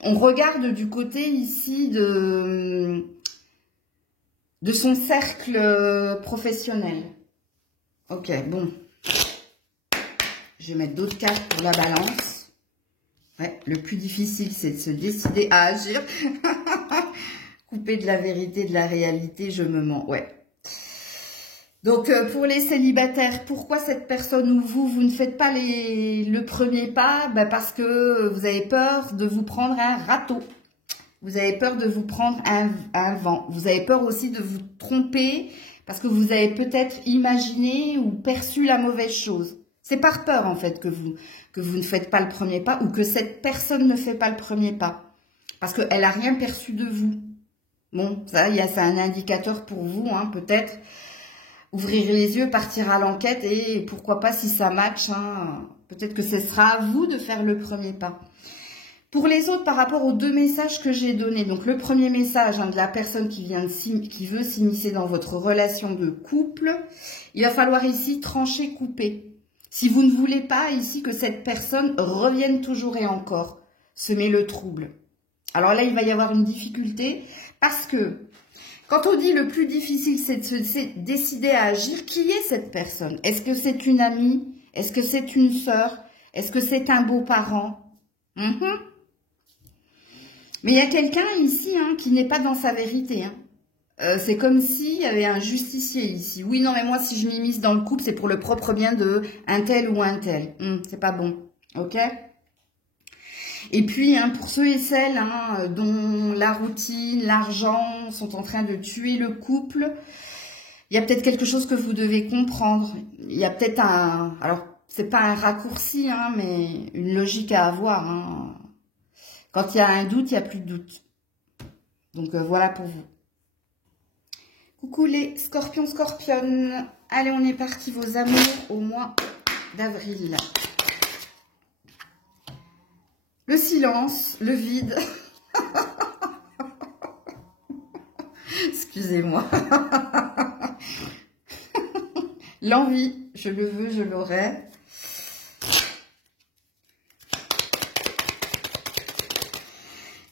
On regarde du côté ici de son cercle professionnel. Ok, bon. Je vais mettre d'autres cartes pour la balance. Ouais, le plus difficile, c'est de se décider à agir. Couper de la vérité, de la réalité, je me mens. Ouais. Donc, pour les célibataires, pourquoi cette personne ou vous ne faites pas le premier pas? Ben parce que vous avez peur de vous prendre un râteau. Vous avez peur de vous prendre un vent. Vous avez peur aussi de vous tromper parce que vous avez peut-être imaginé ou perçu la mauvaise chose. C'est par peur, en fait, que vous ne faites pas le premier pas ou que cette personne ne fait pas le premier pas. Parce qu'elle n'a rien perçu de vous. Bon, ça, c'est un indicateur pour vous, hein, peut-être. Ouvrir les yeux, partir à l'enquête et pourquoi pas si ça match, hein, peut-être que ce sera à vous de faire le premier pas. Pour les autres, par rapport aux deux messages que j'ai donnés, donc le premier message de la personne qui veut s'immiscer dans votre relation de couple, il va falloir ici trancher, couper. Si vous ne voulez pas ici que cette personne revienne toujours et encore, semer le trouble. Alors là, il va y avoir une difficulté parce que quand on dit le plus difficile, c'est de se décider à agir, qui est cette personne? Est-ce que c'est une amie? Est-ce que c'est une sœur? Est-ce que c'est un beau-parent? Mais il y a quelqu'un ici qui n'est pas dans sa vérité. C'est comme s'il y avait un justicier ici. Oui, non, mais moi, si je m'immisce dans le couple, c'est pour le propre bien de un tel ou un tel. C'est pas bon. Ok? Et puis, pour ceux et celles dont la routine, l'argent sont en train de tuer le couple, il y a peut-être quelque chose que vous devez comprendre. Il y a peut-être alors, c'est pas un raccourci, mais une logique à avoir. Quand il y a un doute, il n'y a plus de doute. Donc, voilà pour vous. Coucou les scorpions, scorpionnes. Allez, on est parti, vos amours, au mois d'avril. Le silence, le vide. Excusez-moi. L'envie, je le veux, je l'aurai.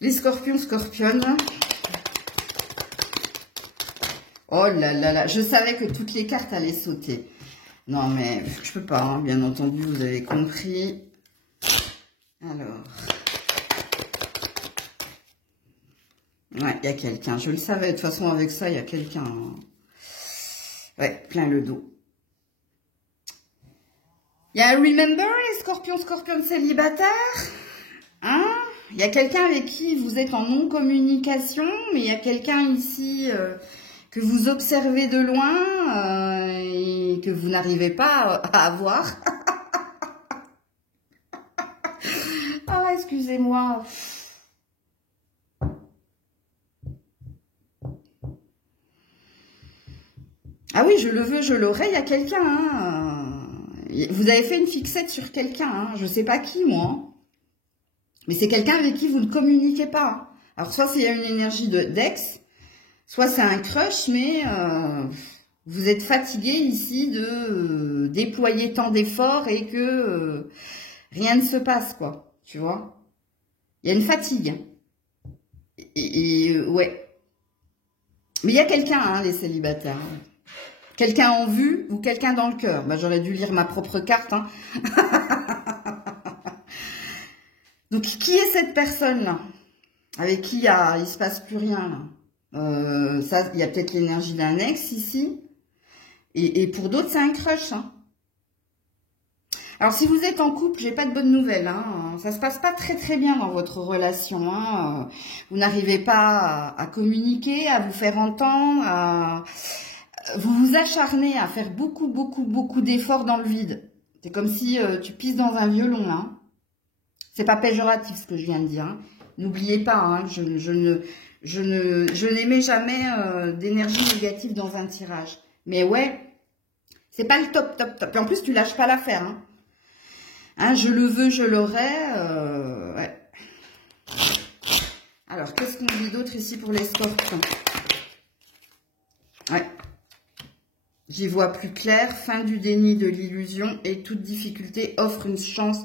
Les scorpions, scorpionnes. Oh là là là, je savais que toutes les cartes allaient sauter. Non mais, je peux pas, bien entendu, vous avez compris. Alors. Ouais, il y a quelqu'un. Je le savais, de toute façon, avec ça, il y a quelqu'un. Ouais, plein le dos. Il y a un remember, les scorpions, scorpions célibataires. Il y a quelqu'un avec qui vous êtes en non-communication, mais il y a quelqu'un ici que vous observez de loin et que vous n'arrivez pas à avoir. Ah, excusez-moi. Ah oui, je le veux, je l'aurai, il y a quelqu'un. Vous avez fait une fixette sur quelqu'un, je ne sais pas qui, moi. Mais c'est quelqu'un avec qui vous ne communiquez pas. Alors, soit c'est une énergie d'ex, soit c'est un crush, mais vous êtes fatigué ici de déployer tant d'efforts et que rien ne se passe, quoi. Tu vois? Il y a une fatigue. ouais. Mais il y a quelqu'un, hein, les célibataires. Quelqu'un en vue ou quelqu'un dans le cœur. Bah, j'aurais dû lire ma propre carte. Hein. Donc, qui est cette personne-là? Avec qui il se passe plus rien, là. Ça, il y a peut-être l'énergie d'un ex ici. Et pour d'autres, c'est un crush. Hein. Alors, si vous êtes en couple, j'ai pas de bonnes nouvelles. Hein. Ça se passe pas très très bien dans votre relation. Hein. Vous n'arrivez pas à communiquer, à vous faire entendre, vous vous acharnez à faire beaucoup d'efforts dans le vide. C'est comme si tu pisses dans un violon. Hein. C'est pas péjoratif ce que je viens de dire. Hein. N'oubliez pas, hein, je n'aimais jamais d'énergie négative dans un tirage. Mais ouais, c'est pas le top. Et en plus, tu lâches pas l'affaire. Hein. Hein, je le veux, je l'aurai. Ouais. Alors, qu'est-ce qu'on dit d'autre ici pour les scorpions? Ouais. J'y vois plus clair. Fin du déni de l'illusion et toute difficulté offre une chance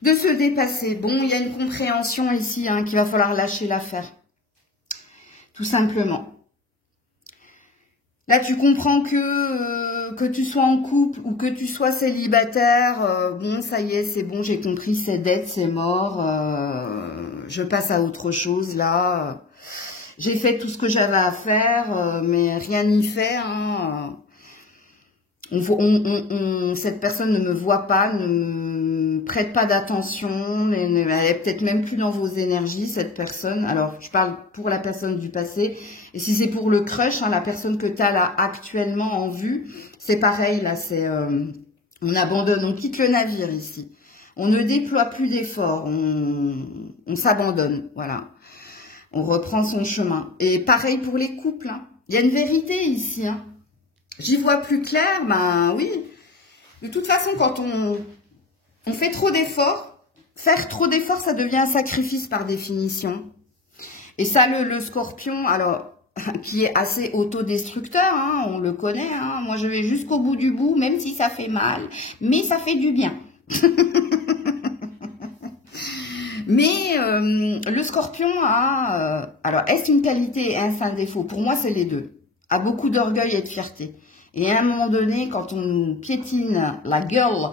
de se dépasser. Bon, il y a une compréhension ici, hein, qu'il va falloir lâcher l'affaire. Tout simplement. Là, tu comprends que tu sois en couple ou que tu sois célibataire, bon, ça y est, c'est bon, j'ai compris, c'est dead, c'est mort, je passe à autre chose, là. J'ai fait tout ce que j'avais à faire, mais rien n'y fait, hein. Cette personne ne me voit pas, ne me prête pas d'attention, elle est peut-être même plus dans vos énergies, cette personne. Alors, je parle pour la personne du passé. Et si c'est pour le crush, hein, la personne que tu as là actuellement en vue, c'est pareil, là, on abandonne, on quitte le navire ici. On ne déploie plus d'efforts, on s'abandonne, voilà. On reprend son chemin. Et pareil pour les couples, hein. Il y a une vérité ici, hein. J'y vois plus clair, ben oui. De toute façon, quand on fait trop d'efforts, faire trop d'efforts, ça devient un sacrifice par définition. Et ça, le scorpion, alors, qui est assez autodestructeur, hein, on le connaît, hein. Moi, je vais jusqu'au bout du bout, même si ça fait mal, mais ça fait du bien. Mais le scorpion a... alors, est-ce une qualité et un défaut? Pour moi, c'est les deux. A beaucoup d'orgueil et de fierté. Et à un moment donné, quand on nous piétine la gueule,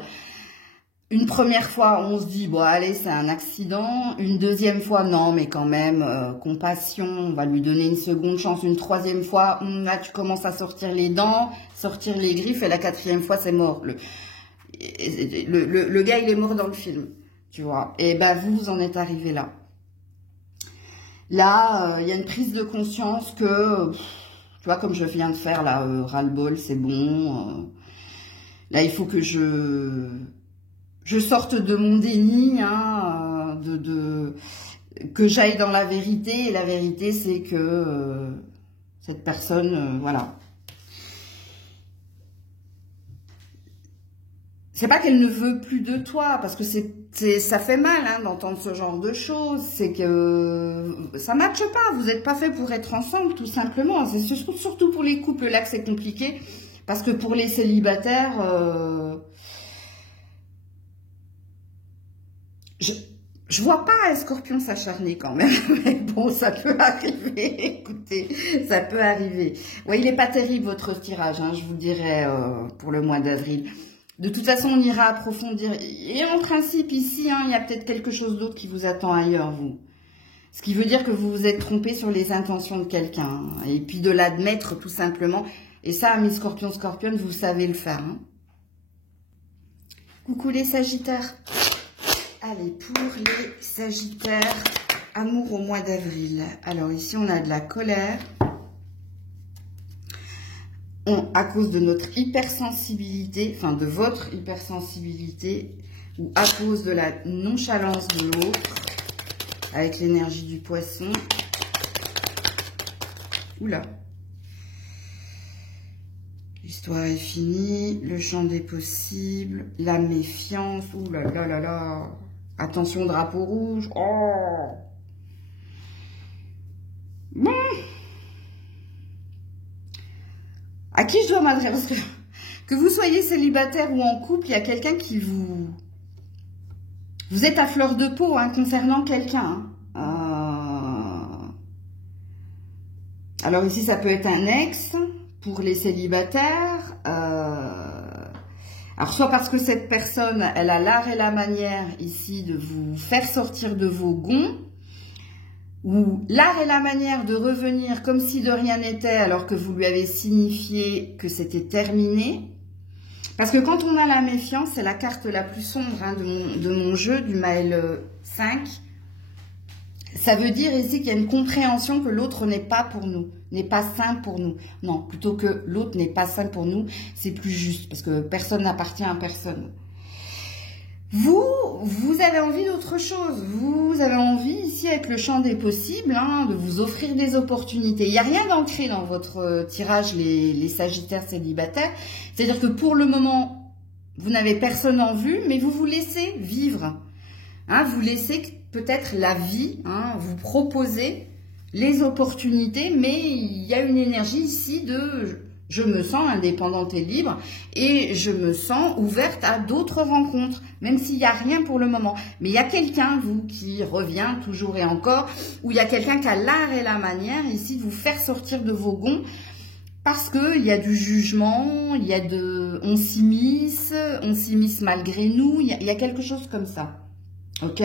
une première fois, on se dit, bon, allez, c'est un accident. Une deuxième fois, non, mais quand même, compassion, on va lui donner une seconde chance. Une troisième fois, là, tu commences à sortir les dents, sortir les griffes. Et la quatrième fois, c'est mort. Le gars, il est mort dans le film, tu vois. Et ben, vous en êtes arrivé là. Là, il y a une prise de conscience que... tu vois, comme je viens de faire, là, ras-le-bol, c'est bon. Là, il faut que je sorte de mon déni, hein, que j'aille dans la vérité. Et la vérité, c'est que cette personne, voilà. C'est pas qu'elle ne veut plus de toi, parce que ça fait mal, hein, d'entendre ce genre de choses. C'est que ça matche pas. Vous n'êtes pas fait pour être ensemble, tout simplement. C'est surtout pour les couples là que c'est compliqué, parce que pour les célibataires, je vois pas un scorpion s'acharner quand même. Mais bon, ça peut arriver. Écoutez, ça peut arriver. Ouais, il n'est pas terrible votre tirage, hein, je vous dirais, pour le mois d'avril. De toute façon, on ira approfondir. Et en principe, ici, hein, il y a peut-être quelque chose d'autre qui vous attend ailleurs, vous. Ce qui veut dire que vous vous êtes trompé sur les intentions de quelqu'un. Hein, et puis de l'admettre, tout simplement. Et ça, amis scorpion, scorpionne, vous savez le faire. Hein. Coucou les sagittaires. Allez, pour les sagittaires, amour au mois d'avril. Alors ici, on a de la colère. À cause de notre hypersensibilité, enfin de votre hypersensibilité, ou à cause de la nonchalance de l'autre, avec l'énergie du poisson. Oula. L'histoire est finie, le champ des possibles, la méfiance, oula là là là. Attention, drapeau rouge. Oh. Bon. À qui je dois m'adresser? Parce que vous soyez célibataire ou en couple, il y a quelqu'un qui vous... Vous êtes à fleur de peau, hein, concernant quelqu'un. Hein. Alors ici, ça peut être un ex pour les célibataires. Alors soit parce que cette personne, elle a l'art et la manière ici de vous faire sortir de vos gonds, ou l'art et la manière de revenir comme si de rien n'était alors que vous lui avez signifié que c'était terminé. Parce que quand on a la méfiance, c'est la carte la plus sombre hein, de mon jeu, du Maël 5. Ça veut dire ici qu'il y a une compréhension que l'autre n'est pas pour nous, n'est pas sain pour nous. Non, plutôt que l'autre n'est pas sain pour nous, c'est plus juste, parce que personne n'appartient à personne. Vous avez envie d'autre chose. Vous avez envie, ici, avec le champ des possibles, hein, de vous offrir des opportunités. Il n'y a rien d'ancré dans votre tirage, les Sagittaires célibataires. C'est-à-dire que pour le moment, vous n'avez personne en vue, mais vous vous laissez vivre. Hein, vous laissez peut-être la vie vous proposer les opportunités, mais il y a une énergie ici de... Je me sens indépendante et libre et je me sens ouverte à d'autres rencontres, même s'il n'y a rien pour le moment. Mais il y a quelqu'un, vous, qui revient toujours et encore, ou il y a quelqu'un qui a l'art et la manière ici de vous faire sortir de vos gonds parce qu'il y a du jugement, il y a de... on s'immisce malgré nous, il y a quelque chose comme ça. Ok ?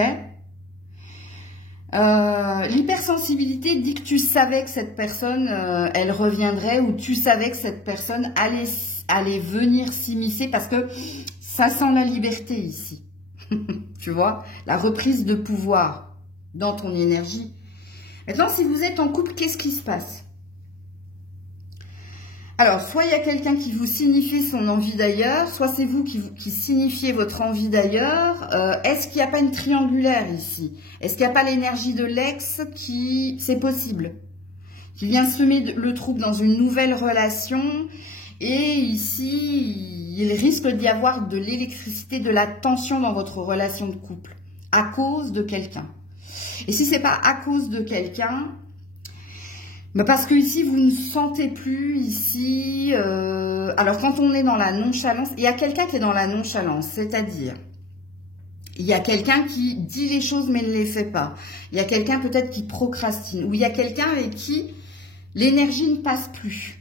L'hypersensibilité dit que tu savais que cette personne, elle reviendrait, ou tu savais que cette personne allait venir s'immiscer parce que ça sent la liberté ici. Tu vois, la reprise de pouvoir dans ton énergie. Maintenant, si vous êtes en couple, qu'est-ce qui se passe? Alors, soit il y a quelqu'un qui vous signifie son envie d'ailleurs, soit c'est vous qui signifiez votre envie d'ailleurs. Est-ce qu'il n'y a pas une triangulaire ici? Est-ce qu'il n'y a pas l'énergie de l'ex qui... C'est possible. Qui vient semer le trouble dans une nouvelle relation. Et ici, il risque d'y avoir de l'électricité, de la tension dans votre relation de couple. À cause de quelqu'un. Et si ce n'est pas à cause de quelqu'un... parce que ici, vous ne sentez plus ici... alors, quand on est dans la nonchalance, il y a quelqu'un qui est dans la nonchalance, c'est-à-dire, il y a quelqu'un qui dit les choses mais ne les fait pas. Il y a quelqu'un peut-être qui procrastine, ou il y a quelqu'un avec qui l'énergie ne passe plus.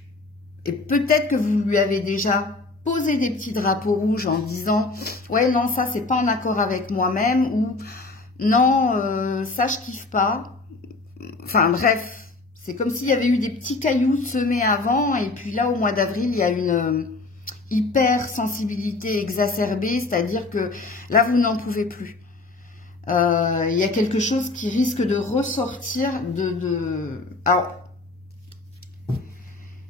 Et peut-être que vous lui avez déjà posé des petits drapeaux rouges en disant « Ouais, non, ça, c'est pas en accord avec moi-même » ou « Non, ça, je kiffe pas. » Enfin, bref. C'est comme s'il y avait eu des petits cailloux semés avant, et puis là, au mois d'avril, il y a une hypersensibilité exacerbée, c'est-à-dire que là, vous n'en pouvez plus. Il y a quelque chose qui risque de ressortir Alors,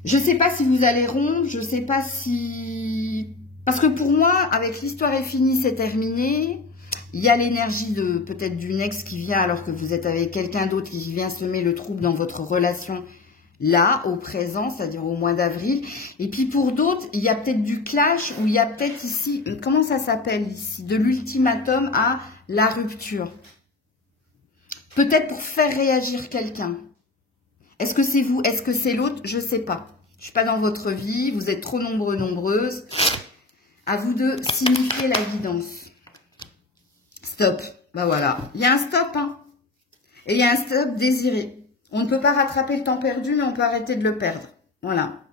je ne sais pas si vous allez rompre, je ne sais pas si... Parce que pour moi, avec l'histoire est finie, c'est terminé. Il y a l'énergie de peut-être d'une ex qui vient alors que vous êtes avec quelqu'un d'autre qui vient semer le trouble dans votre relation là, au présent, c'est-à-dire au mois d'avril. Et puis pour d'autres, il y a peut-être du clash ou il y a peut-être ici, comment ça s'appelle ici, de l'ultimatum à la rupture. Peut-être pour faire réagir quelqu'un. Est-ce que c'est vous? Est-ce que c'est l'autre? Je ne sais pas. Je ne suis pas dans votre vie, vous êtes trop nombreux, nombreuses. À vous de signifier la guidance. Stop. Ben voilà. Il y a un stop, hein. Et il y a un stop désiré. On ne peut pas rattraper le temps perdu, mais on peut arrêter de le perdre. Voilà.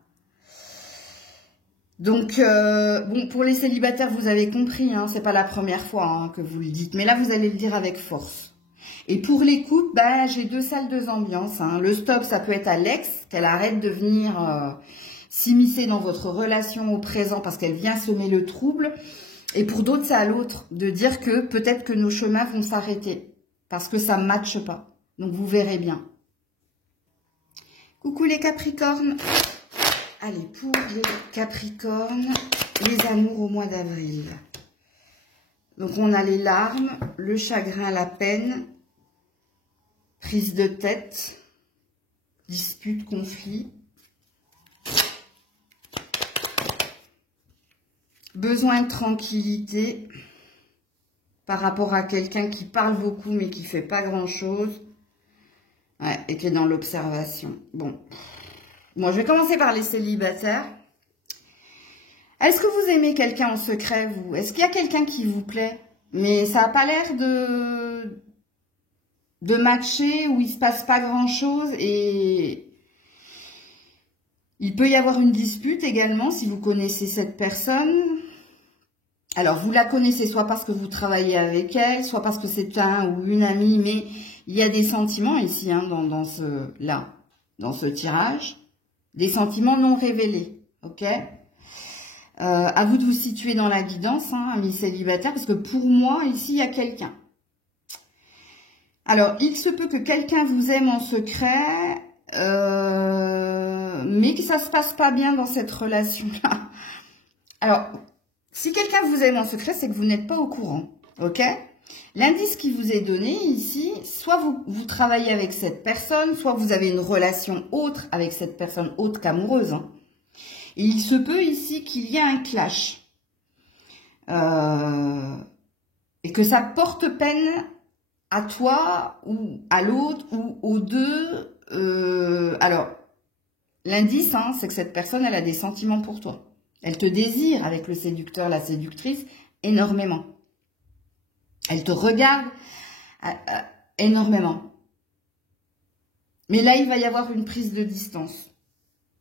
Donc, bon, pour les célibataires, vous avez compris, hein, c'est pas la première fois hein, que vous le dites. Mais là, vous allez le dire avec force. Et pour les couples, ben, j'ai deux salles, deux ambiances. Hein. Le stop, ça peut être à l'ex, qu'elle arrête de venir s'immiscer dans votre relation au présent parce qu'elle vient semer le trouble. Et pour d'autres, c'est à l'autre de dire que peut-être que nos chemins vont s'arrêter parce que ça ne matche pas. Donc, vous verrez bien. Coucou les Capricornes. Allez, pour les Capricornes, les amours au mois d'avril. Donc, on a les larmes, le chagrin, la peine, prise de tête, dispute, conflit. Besoin de tranquillité par rapport à quelqu'un qui parle beaucoup mais qui ne fait pas grand-chose. Ouais, et qui est dans l'observation. Bon, je vais commencer par les célibataires. Est-ce que vous aimez quelqu'un en secret, vous? Est-ce qu'il y a quelqu'un qui vous plaît? Mais ça n'a pas l'air de matcher, où il ne se passe pas grand-chose. Et Il peut y avoir une dispute également si vous connaissez cette personne. Alors, vous la connaissez soit parce que vous travaillez avec elle, soit parce que c'est un ou une amie, mais il y a des sentiments ici, hein, dans ce tirage. Des sentiments non révélés, ok? À vous de vous situer dans la guidance, hein, amis célibataires, parce que pour moi, ici, il y a quelqu'un. Alors, il se peut que quelqu'un vous aime en secret, mais que ça se passe pas bien dans cette relation-là. Alors, si quelqu'un vous aime en secret, c'est que vous n'êtes pas au courant, ok? L'indice qui vous est donné ici, soit vous travaillez avec cette personne, soit vous avez une relation autre avec cette personne, autre qu'amoureuse, hein. Et il se peut ici qu'il y ait un clash. Et que ça porte peine à toi ou à l'autre ou aux deux. Alors, l'indice, hein, c'est que cette personne, elle a des sentiments pour toi. Elle te désire avec le séducteur, la séductrice, énormément. Elle te regarde énormément. Mais là, il va y avoir une prise de distance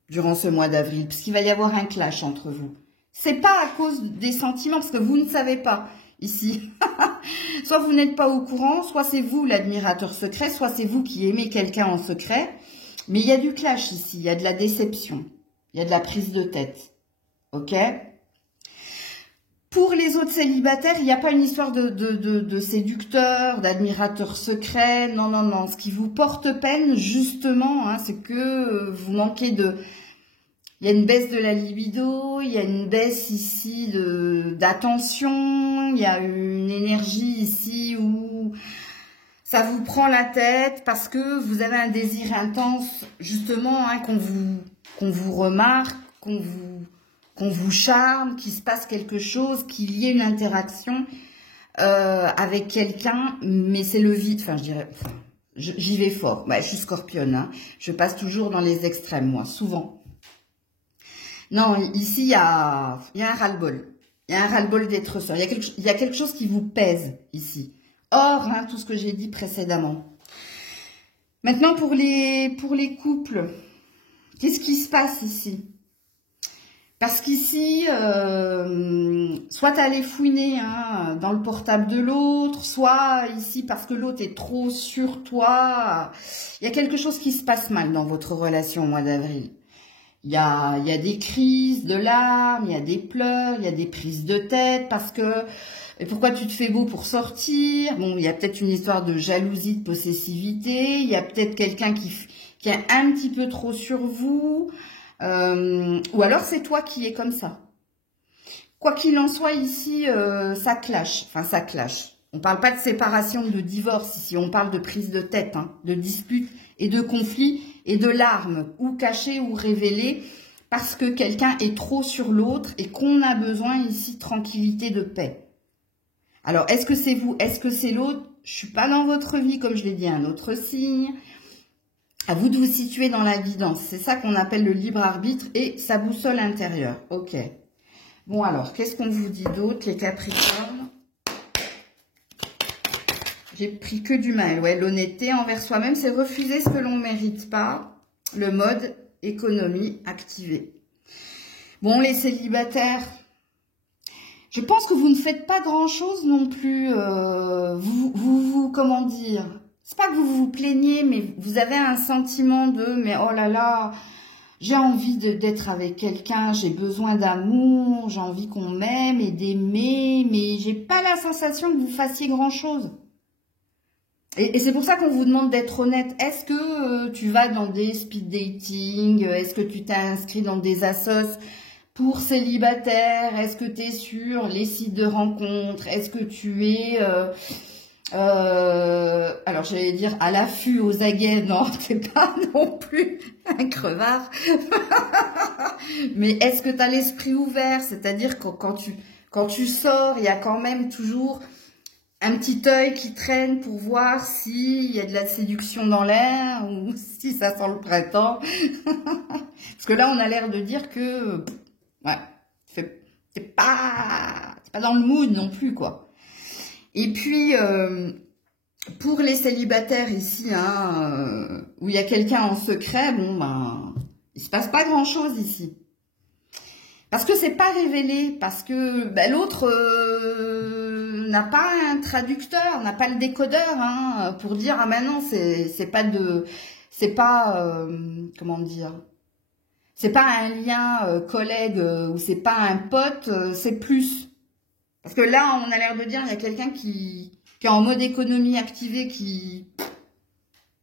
durant ce mois d'avril, puisqu'il va y avoir un clash entre vous. C'est pas à cause des sentiments, parce que vous ne savez pas ici. Soit vous n'êtes pas au courant, soit c'est vous l'admirateur secret, soit c'est vous qui aimez quelqu'un en secret. Mais il y a du clash ici, il y a de la déception, il y a de la prise de tête. Ok? Pour les autres célibataires, il n'y a pas une histoire de séducteur, d'admirateur secret. Non, non, non. Ce qui vous porte peine, justement, hein, c'est que vous manquez de... Il y a une baisse de la libido, il y a une baisse ici d'attention, il y a une énergie ici où ça vous prend la tête parce que vous avez un désir intense, justement, hein, qu'on vous remarque, qu'on vous charme, qu'il se passe quelque chose, qu'il y ait une interaction avec quelqu'un, mais c'est le vide, enfin je dirais, j'y vais fort. Ouais, je suis scorpionne, hein. Je passe toujours dans les extrêmes, moi, souvent. Non, ici, il y a un ras-le-bol. Il y a un ras-le-bol d'être seul. Il y a quelque chose qui vous pèse ici. Hors, hein, tout ce que j'ai dit précédemment. Maintenant, pour les couples, qu'est-ce qui se passe ici? Parce qu'ici, soit tu allé fouiner, hein, dans le portable de l'autre, soit ici parce que l'autre est trop sur toi. Il y a quelque chose qui se passe mal dans votre relation au mois d'avril. Il y a des crises de larmes, il y a des pleurs, il y a des prises de tête parce que et pourquoi tu te fais beau pour sortir? Bon, il y a peut-être une histoire de jalousie, de possessivité, il y a peut-être quelqu'un qui est un petit peu trop sur vous. Ou alors c'est toi qui es comme ça. Quoi qu'il en soit ici, ça clash. Enfin, ça clash. On parle pas de séparation, de divorce ici. On parle de prise de tête, hein, de dispute et de conflit et de larmes, ou cachées ou révélées, parce que quelqu'un est trop sur l'autre et qu'on a besoin ici de tranquillité, de paix. Alors, est-ce que c'est vous? Est-ce que c'est l'autre? Je suis pas dans votre vie, comme je l'ai dit, un autre signe. À vous de vous situer dans la guidance. C'est ça qu'on appelle le libre arbitre et sa boussole intérieure. Ok. Bon alors, qu'est-ce qu'on vous dit d'autre, les Capricornes? J'ai pris que du mal. Ouais, l'honnêteté envers soi-même, c'est refuser ce que l'on ne mérite pas. Le mode économie activé. Bon, les célibataires, je pense que vous ne faites pas grand-chose non plus. Comment dire? C'est pas que vous vous plaignez, mais vous avez un sentiment de, mais oh là là, j'ai envie d'être avec quelqu'un, j'ai besoin d'amour, j'ai envie qu'on m'aime et d'aimer, mais j'ai pas la sensation que vous fassiez grand-chose. Et c'est pour ça qu'on vous demande d'être honnête. Est-ce que tu vas dans des speed dating? Est-ce que tu t'es inscrit dans des assos pour célibataires? Est-ce que tu es sur les sites de rencontres? Est-ce que tu es... alors j'allais dire à l'affût, aux aguets, non, t'es pas non plus un crevard. Mais est-ce que tu as l'esprit ouvert? C'est-à-dire que quand tu sors, il y a quand même toujours un petit œil qui traîne pour voir s'il y a de la séduction dans l'air ou si ça sent le printemps. Parce que là, on a l'air de dire que ouais, t'es pas dans le mood non plus, quoi. Et puis, pour les célibataires ici, hein, où il y a quelqu'un en secret, bon, ben, se passe pas grand-chose ici. Parce que c'est pas révélé, parce que ben, l'autre n'a pas un traducteur, n'a pas le décodeur hein, pour dire ah ben non c'est pas comment dire, c'est pas un lien collègue ou c'est pas un pote, c'est plus. Parce que là on a l'air de dire il y a quelqu'un qui est en mode économie activée, qui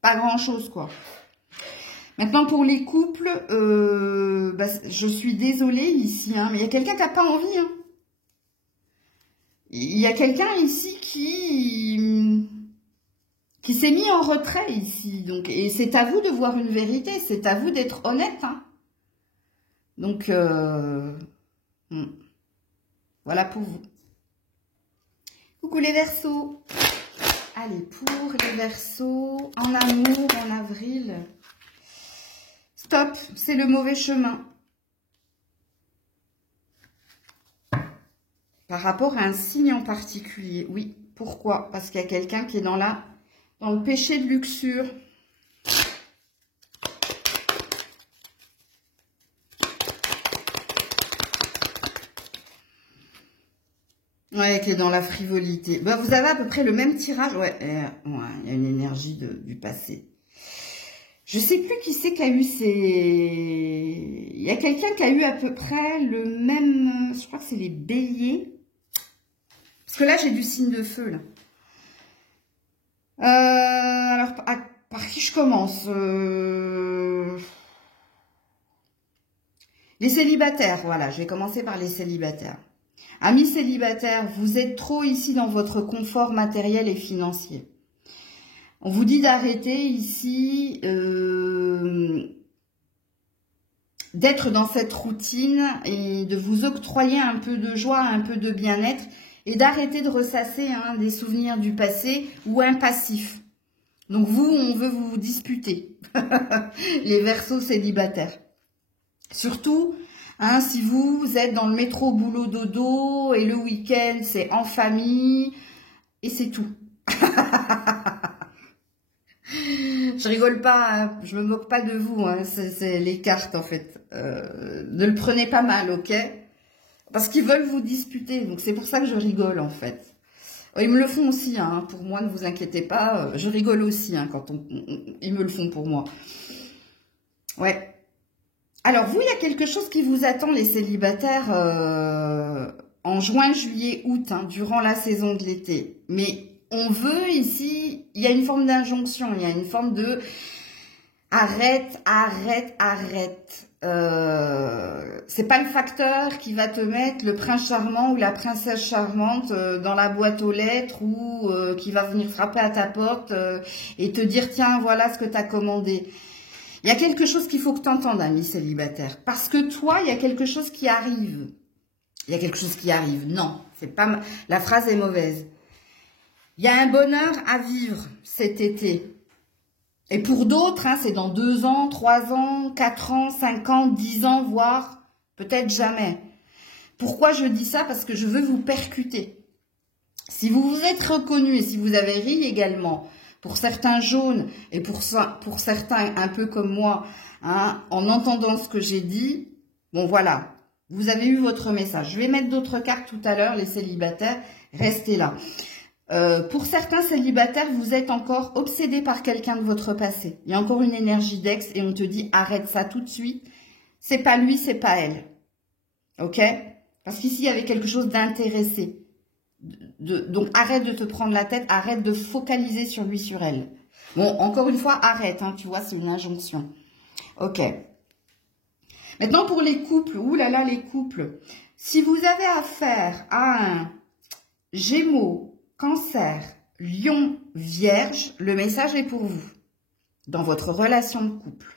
pas grand chose quoi. Maintenant, pour les couples, bah, je suis désolée ici, hein, mais il y a quelqu'un qui n'a pas envie. Hein. Il y a quelqu'un ici qui s'est mis en retrait ici. Donc, et c'est à vous de voir une vérité, c'est à vous d'être honnête. Hein. Donc, voilà pour vous. Coucou les Verseaux. Allez, pour les Verseaux, en amour, en avril... Stop, c'est le mauvais chemin. Par rapport à un signe en particulier. Oui, pourquoi? Parce qu'il y a quelqu'un qui est dans le péché de luxure. Ouais, qui est dans la frivolité. Bah, vous avez à peu près le même tirage. Ouais, il y a une énergie du passé. Je sais plus qui c'est qui a eu ces... Il y a quelqu'un qui a eu à peu près le même... Je crois que c'est les béliers. Parce que là, j'ai du signe de feu, là. Alors, par qui je commence Les célibataires, voilà. Je vais commencer par les célibataires. Amis célibataires, vous êtes trop ici dans votre confort matériel et financier. On vous dit d'arrêter ici, d'être dans cette routine et de vous octroyer un peu de joie, un peu de bien-être et d'arrêter de ressasser hein, des souvenirs du passé ou un passif. Donc vous, on veut vous disputer, les Verseaux célibataires. Surtout, hein, si vous êtes dans le métro, boulot, dodo et le week-end, c'est en famille et c'est tout. Je rigole pas, hein, je me moque pas de vous, hein, c'est les cartes en fait. Ne le prenez pas mal, ok? Parce qu'ils veulent vous disputer, donc c'est pour ça que je rigole en fait. Ils me le font aussi, hein, pour moi, ne vous inquiétez pas, je rigole aussi hein, quand ils me le font pour moi. Ouais. Alors vous, il y a quelque chose qui vous attend les célibataires en juin, juillet, août, hein, durant la saison de l'été. Mais on veut ici, il y a une forme d'injonction, il y a une forme de arrête, arrête, arrête. C'est pas le facteur qui va te mettre le prince charmant ou la princesse charmante dans la boîte aux lettres ou qui va venir frapper à ta porte et te dire tiens voilà ce que tu as commandé. Il y a quelque chose qu'il faut que tu entendes, ami célibataire, parce que toi il y a quelque chose qui arrive. Il y a quelque chose qui arrive. Non, c'est pas la phrase est mauvaise. Il y a un bonheur à vivre cet été. Et pour d'autres, hein, c'est dans 2 ans, 3 ans, 4 ans, 5 ans, 10 ans, voire peut-être jamais. Pourquoi je dis ça? Parce que je veux vous percuter. Si vous vous êtes reconnu et si vous avez ri également, pour certains jaunes et pour certains un peu comme moi, hein, en entendant ce que j'ai dit, bon voilà, vous avez eu votre message. Je vais mettre d'autres cartes tout à l'heure, les célibataires, restez là. Pour certains célibataires, vous êtes encore obsédé par quelqu'un de votre passé. Il y a encore une énergie d'ex et on te dit arrête ça tout de suite. C'est pas lui, c'est pas elle. Ok? Parce qu'ici, il y avait quelque chose d'intéressé. Donc arrête de te prendre la tête, arrête de focaliser sur lui, sur elle. Bon, encore une fois, arrête, hein, tu vois, c'est une injonction. Ok. Maintenant, pour les couples, oulala, les couples. Si vous avez affaire à un Gémeaux, Cancer, Lion, Vierge, le message est pour vous, dans votre relation de couple.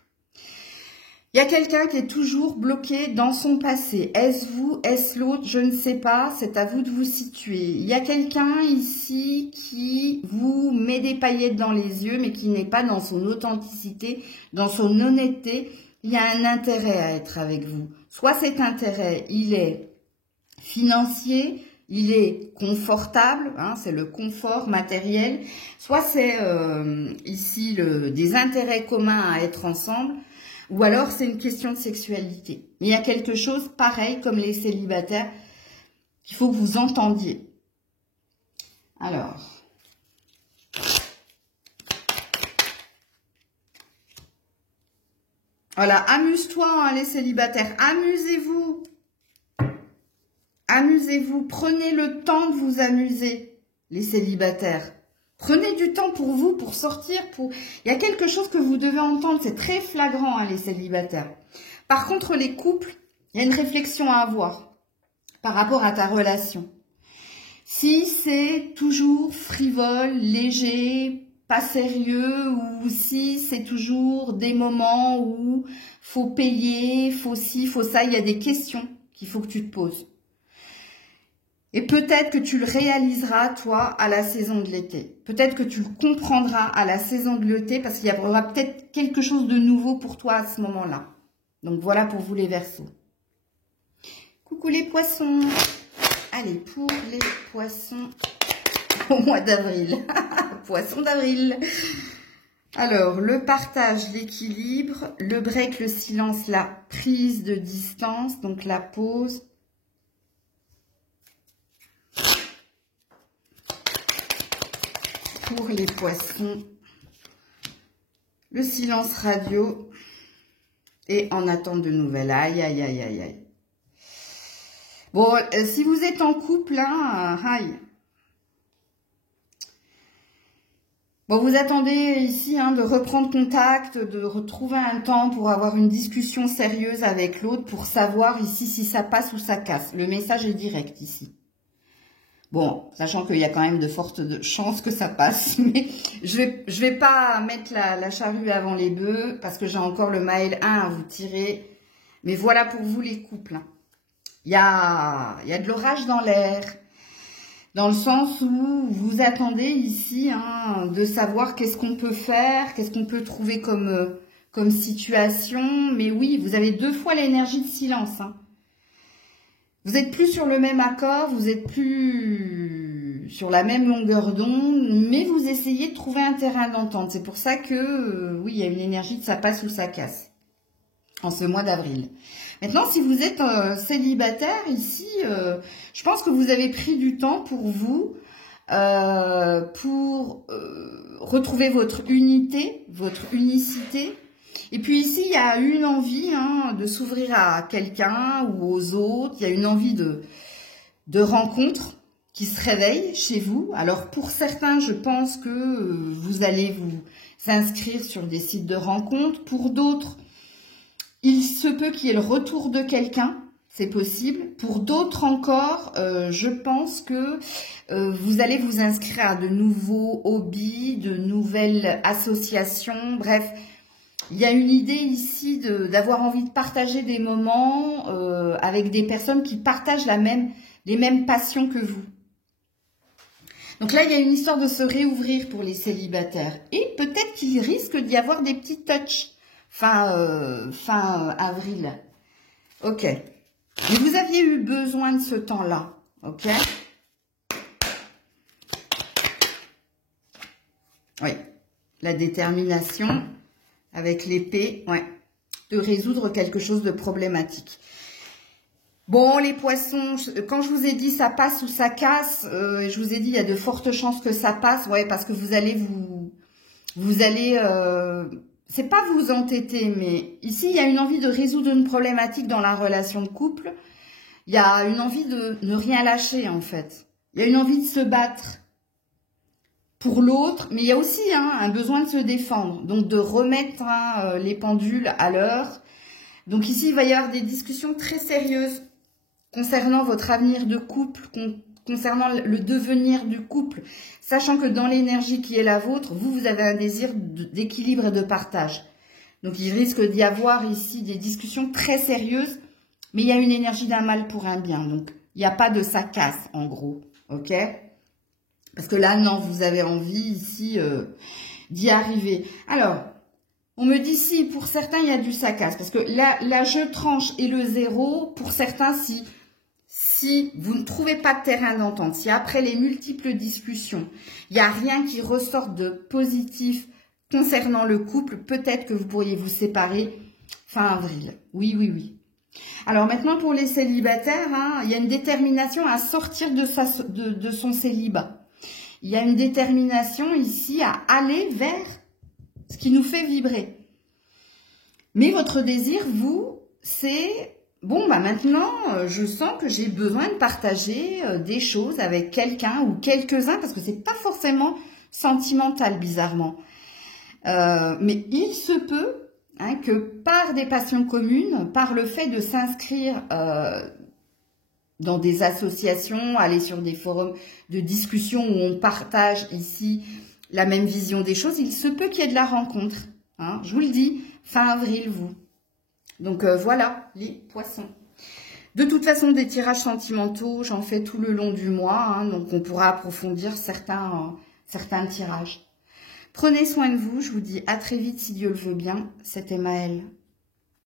Il y a quelqu'un qui est toujours bloqué dans son passé. Est-ce vous, est-ce l'autre? Je ne sais pas, c'est à vous de vous situer. Il y a quelqu'un ici qui vous met des paillettes dans les yeux, mais qui n'est pas dans son authenticité, dans son honnêteté. Il y a un intérêt à être avec vous. Soit cet intérêt, il est financier, il est confortable, hein, c'est le confort matériel, soit c'est ici des intérêts communs à être ensemble. ou alors c'est une question de sexualité. Il y a quelque chose pareil comme les célibataires qu'il faut que vous entendiez. Alors, voilà, amuse-toi hein, les célibataires, amusez-vous. Amusez-vous, prenez le temps de vous amuser, les célibataires. Prenez du temps pour vous, pour sortir. Il y a quelque chose que vous devez entendre, c'est très flagrant, hein, les célibataires. Par contre, les couples, il y a une réflexion à avoir par rapport à ta relation. Si c'est toujours frivole, léger, pas sérieux, ou si c'est toujours des moments où faut payer, faut ci, faut ça, il y a des questions qu'il faut que tu te poses. Et peut-être que tu le réaliseras, toi, à la saison de l'été. Peut-être que tu le comprendras à la saison de l'été parce qu'il y aura peut-être quelque chose de nouveau pour toi à ce moment-là. Donc voilà pour vous les Verseaux. Coucou les poissons. Allez, pour les poissons au mois d'avril. Poisson d'avril. Alors, le partage, l'équilibre, le break, le silence, la prise de distance, donc la pause. Pour les poissons, le silence radio et en attente de nouvelles. Aïe, aïe, aïe, aïe, aïe. Bon, si vous êtes en couple, hein, aïe. Bon, vous attendez ici hein, de reprendre contact, de retrouver un temps pour avoir une discussion sérieuse avec l'autre pour savoir ici si ça passe ou ça casse. Le message est direct ici. Bon, sachant qu'il y a quand même de fortes chances que ça passe, mais je vais pas mettre la charrue avant les bœufs parce que j'ai encore le mail 1 à vous tirer. Mais voilà pour vous les couples. Il y a de l'orage dans l'air, dans le sens où vous attendez ici hein, de savoir qu'est-ce qu'on peut faire, qu'est-ce qu'on peut trouver comme situation. Mais oui, vous avez 2 fois l'énergie de silence. Hein. Vous n'êtes plus sur le même accord, vous n'êtes plus sur la même longueur d'onde, mais vous essayez de trouver un terrain d'entente. C'est pour ça que, oui, il y a une énergie de ça passe ou ça casse en ce mois d'avril. Maintenant, si vous êtes célibataire ici, je pense que vous avez pris du temps pour vous, pour retrouver votre unité, votre unicité. Et puis ici, il y a une envie hein, de s'ouvrir à quelqu'un ou aux autres. Il y a une envie de rencontre qui se réveille chez vous. Alors pour certains, je pense que vous allez vous inscrire sur des sites de rencontres. Pour d'autres, il se peut qu'il y ait le retour de quelqu'un. C'est possible. Pour d'autres encore, je pense que vous allez vous inscrire à de nouveaux hobbies, de nouvelles associations. Bref, il y a une idée ici d'avoir envie de partager des moments avec des personnes qui partagent les mêmes passions que vous. Donc là, il y a une histoire de se réouvrir pour les célibataires. Et peut-être qu'il risque d'y avoir des petits touchs fin avril. Ok. Mais vous aviez eu besoin de ce temps-là. Ok. Oui. La détermination. Avec l'épée, ouais, de résoudre quelque chose de problématique. Bon, les poissons, quand je vous ai dit ça passe ou ça casse, je vous ai dit il y a de fortes chances que ça passe, ouais, parce que vous allez c'est pas vous entêter, mais ici il y a une envie de résoudre une problématique dans la relation de couple. Il y a une envie de ne rien lâcher en fait. Il y a une envie de se battre pour l'autre, mais il y a aussi hein, un besoin de se défendre, donc de remettre hein, les pendules à l'heure. Donc ici, il va y avoir des discussions très sérieuses concernant votre avenir de couple, concernant le devenir du couple, sachant que dans l'énergie qui est la vôtre, vous avez un désir d'équilibre et de partage. Donc il risque d'y avoir ici des discussions très sérieuses, mais il y a une énergie d'un mal pour un bien, donc il n'y a pas de ça casse en gros, ok ? Parce que là, non, vous avez envie ici d'y arriver. Alors, on me dit si, pour certains, il y a du ça casse. Parce que la je tranche et le 0, pour certains, si vous ne trouvez pas de terrain d'entente, si après les multiples discussions, il n'y a rien qui ressorte de positif concernant le couple, peut-être que vous pourriez vous séparer Fin avril. Oui, oui, oui. Alors maintenant, pour les célibataires, hein, il y a une détermination à sortir de son célibat. Il y a une détermination ici à aller vers ce qui nous fait vibrer. Mais votre désir, vous, c'est... Bon, bah maintenant, je sens que j'ai besoin de partager des choses avec quelqu'un ou quelques-uns, parce que c'est pas forcément sentimental, bizarrement. Mais il se peut que par des passions communes, par le fait de s'inscrire dans des associations, aller sur des forums de discussion où on partage ici la même vision des choses, il se peut qu'il y ait de la rencontre. Hein, je vous le dis, fin avril, vous. Donc voilà, les poissons. De toute façon, des tirages sentimentaux, j'en fais tout le long du mois, hein, donc on pourra approfondir certains tirages. Prenez soin de vous, je vous dis à très vite si Dieu le veut bien. C'était Maëlle.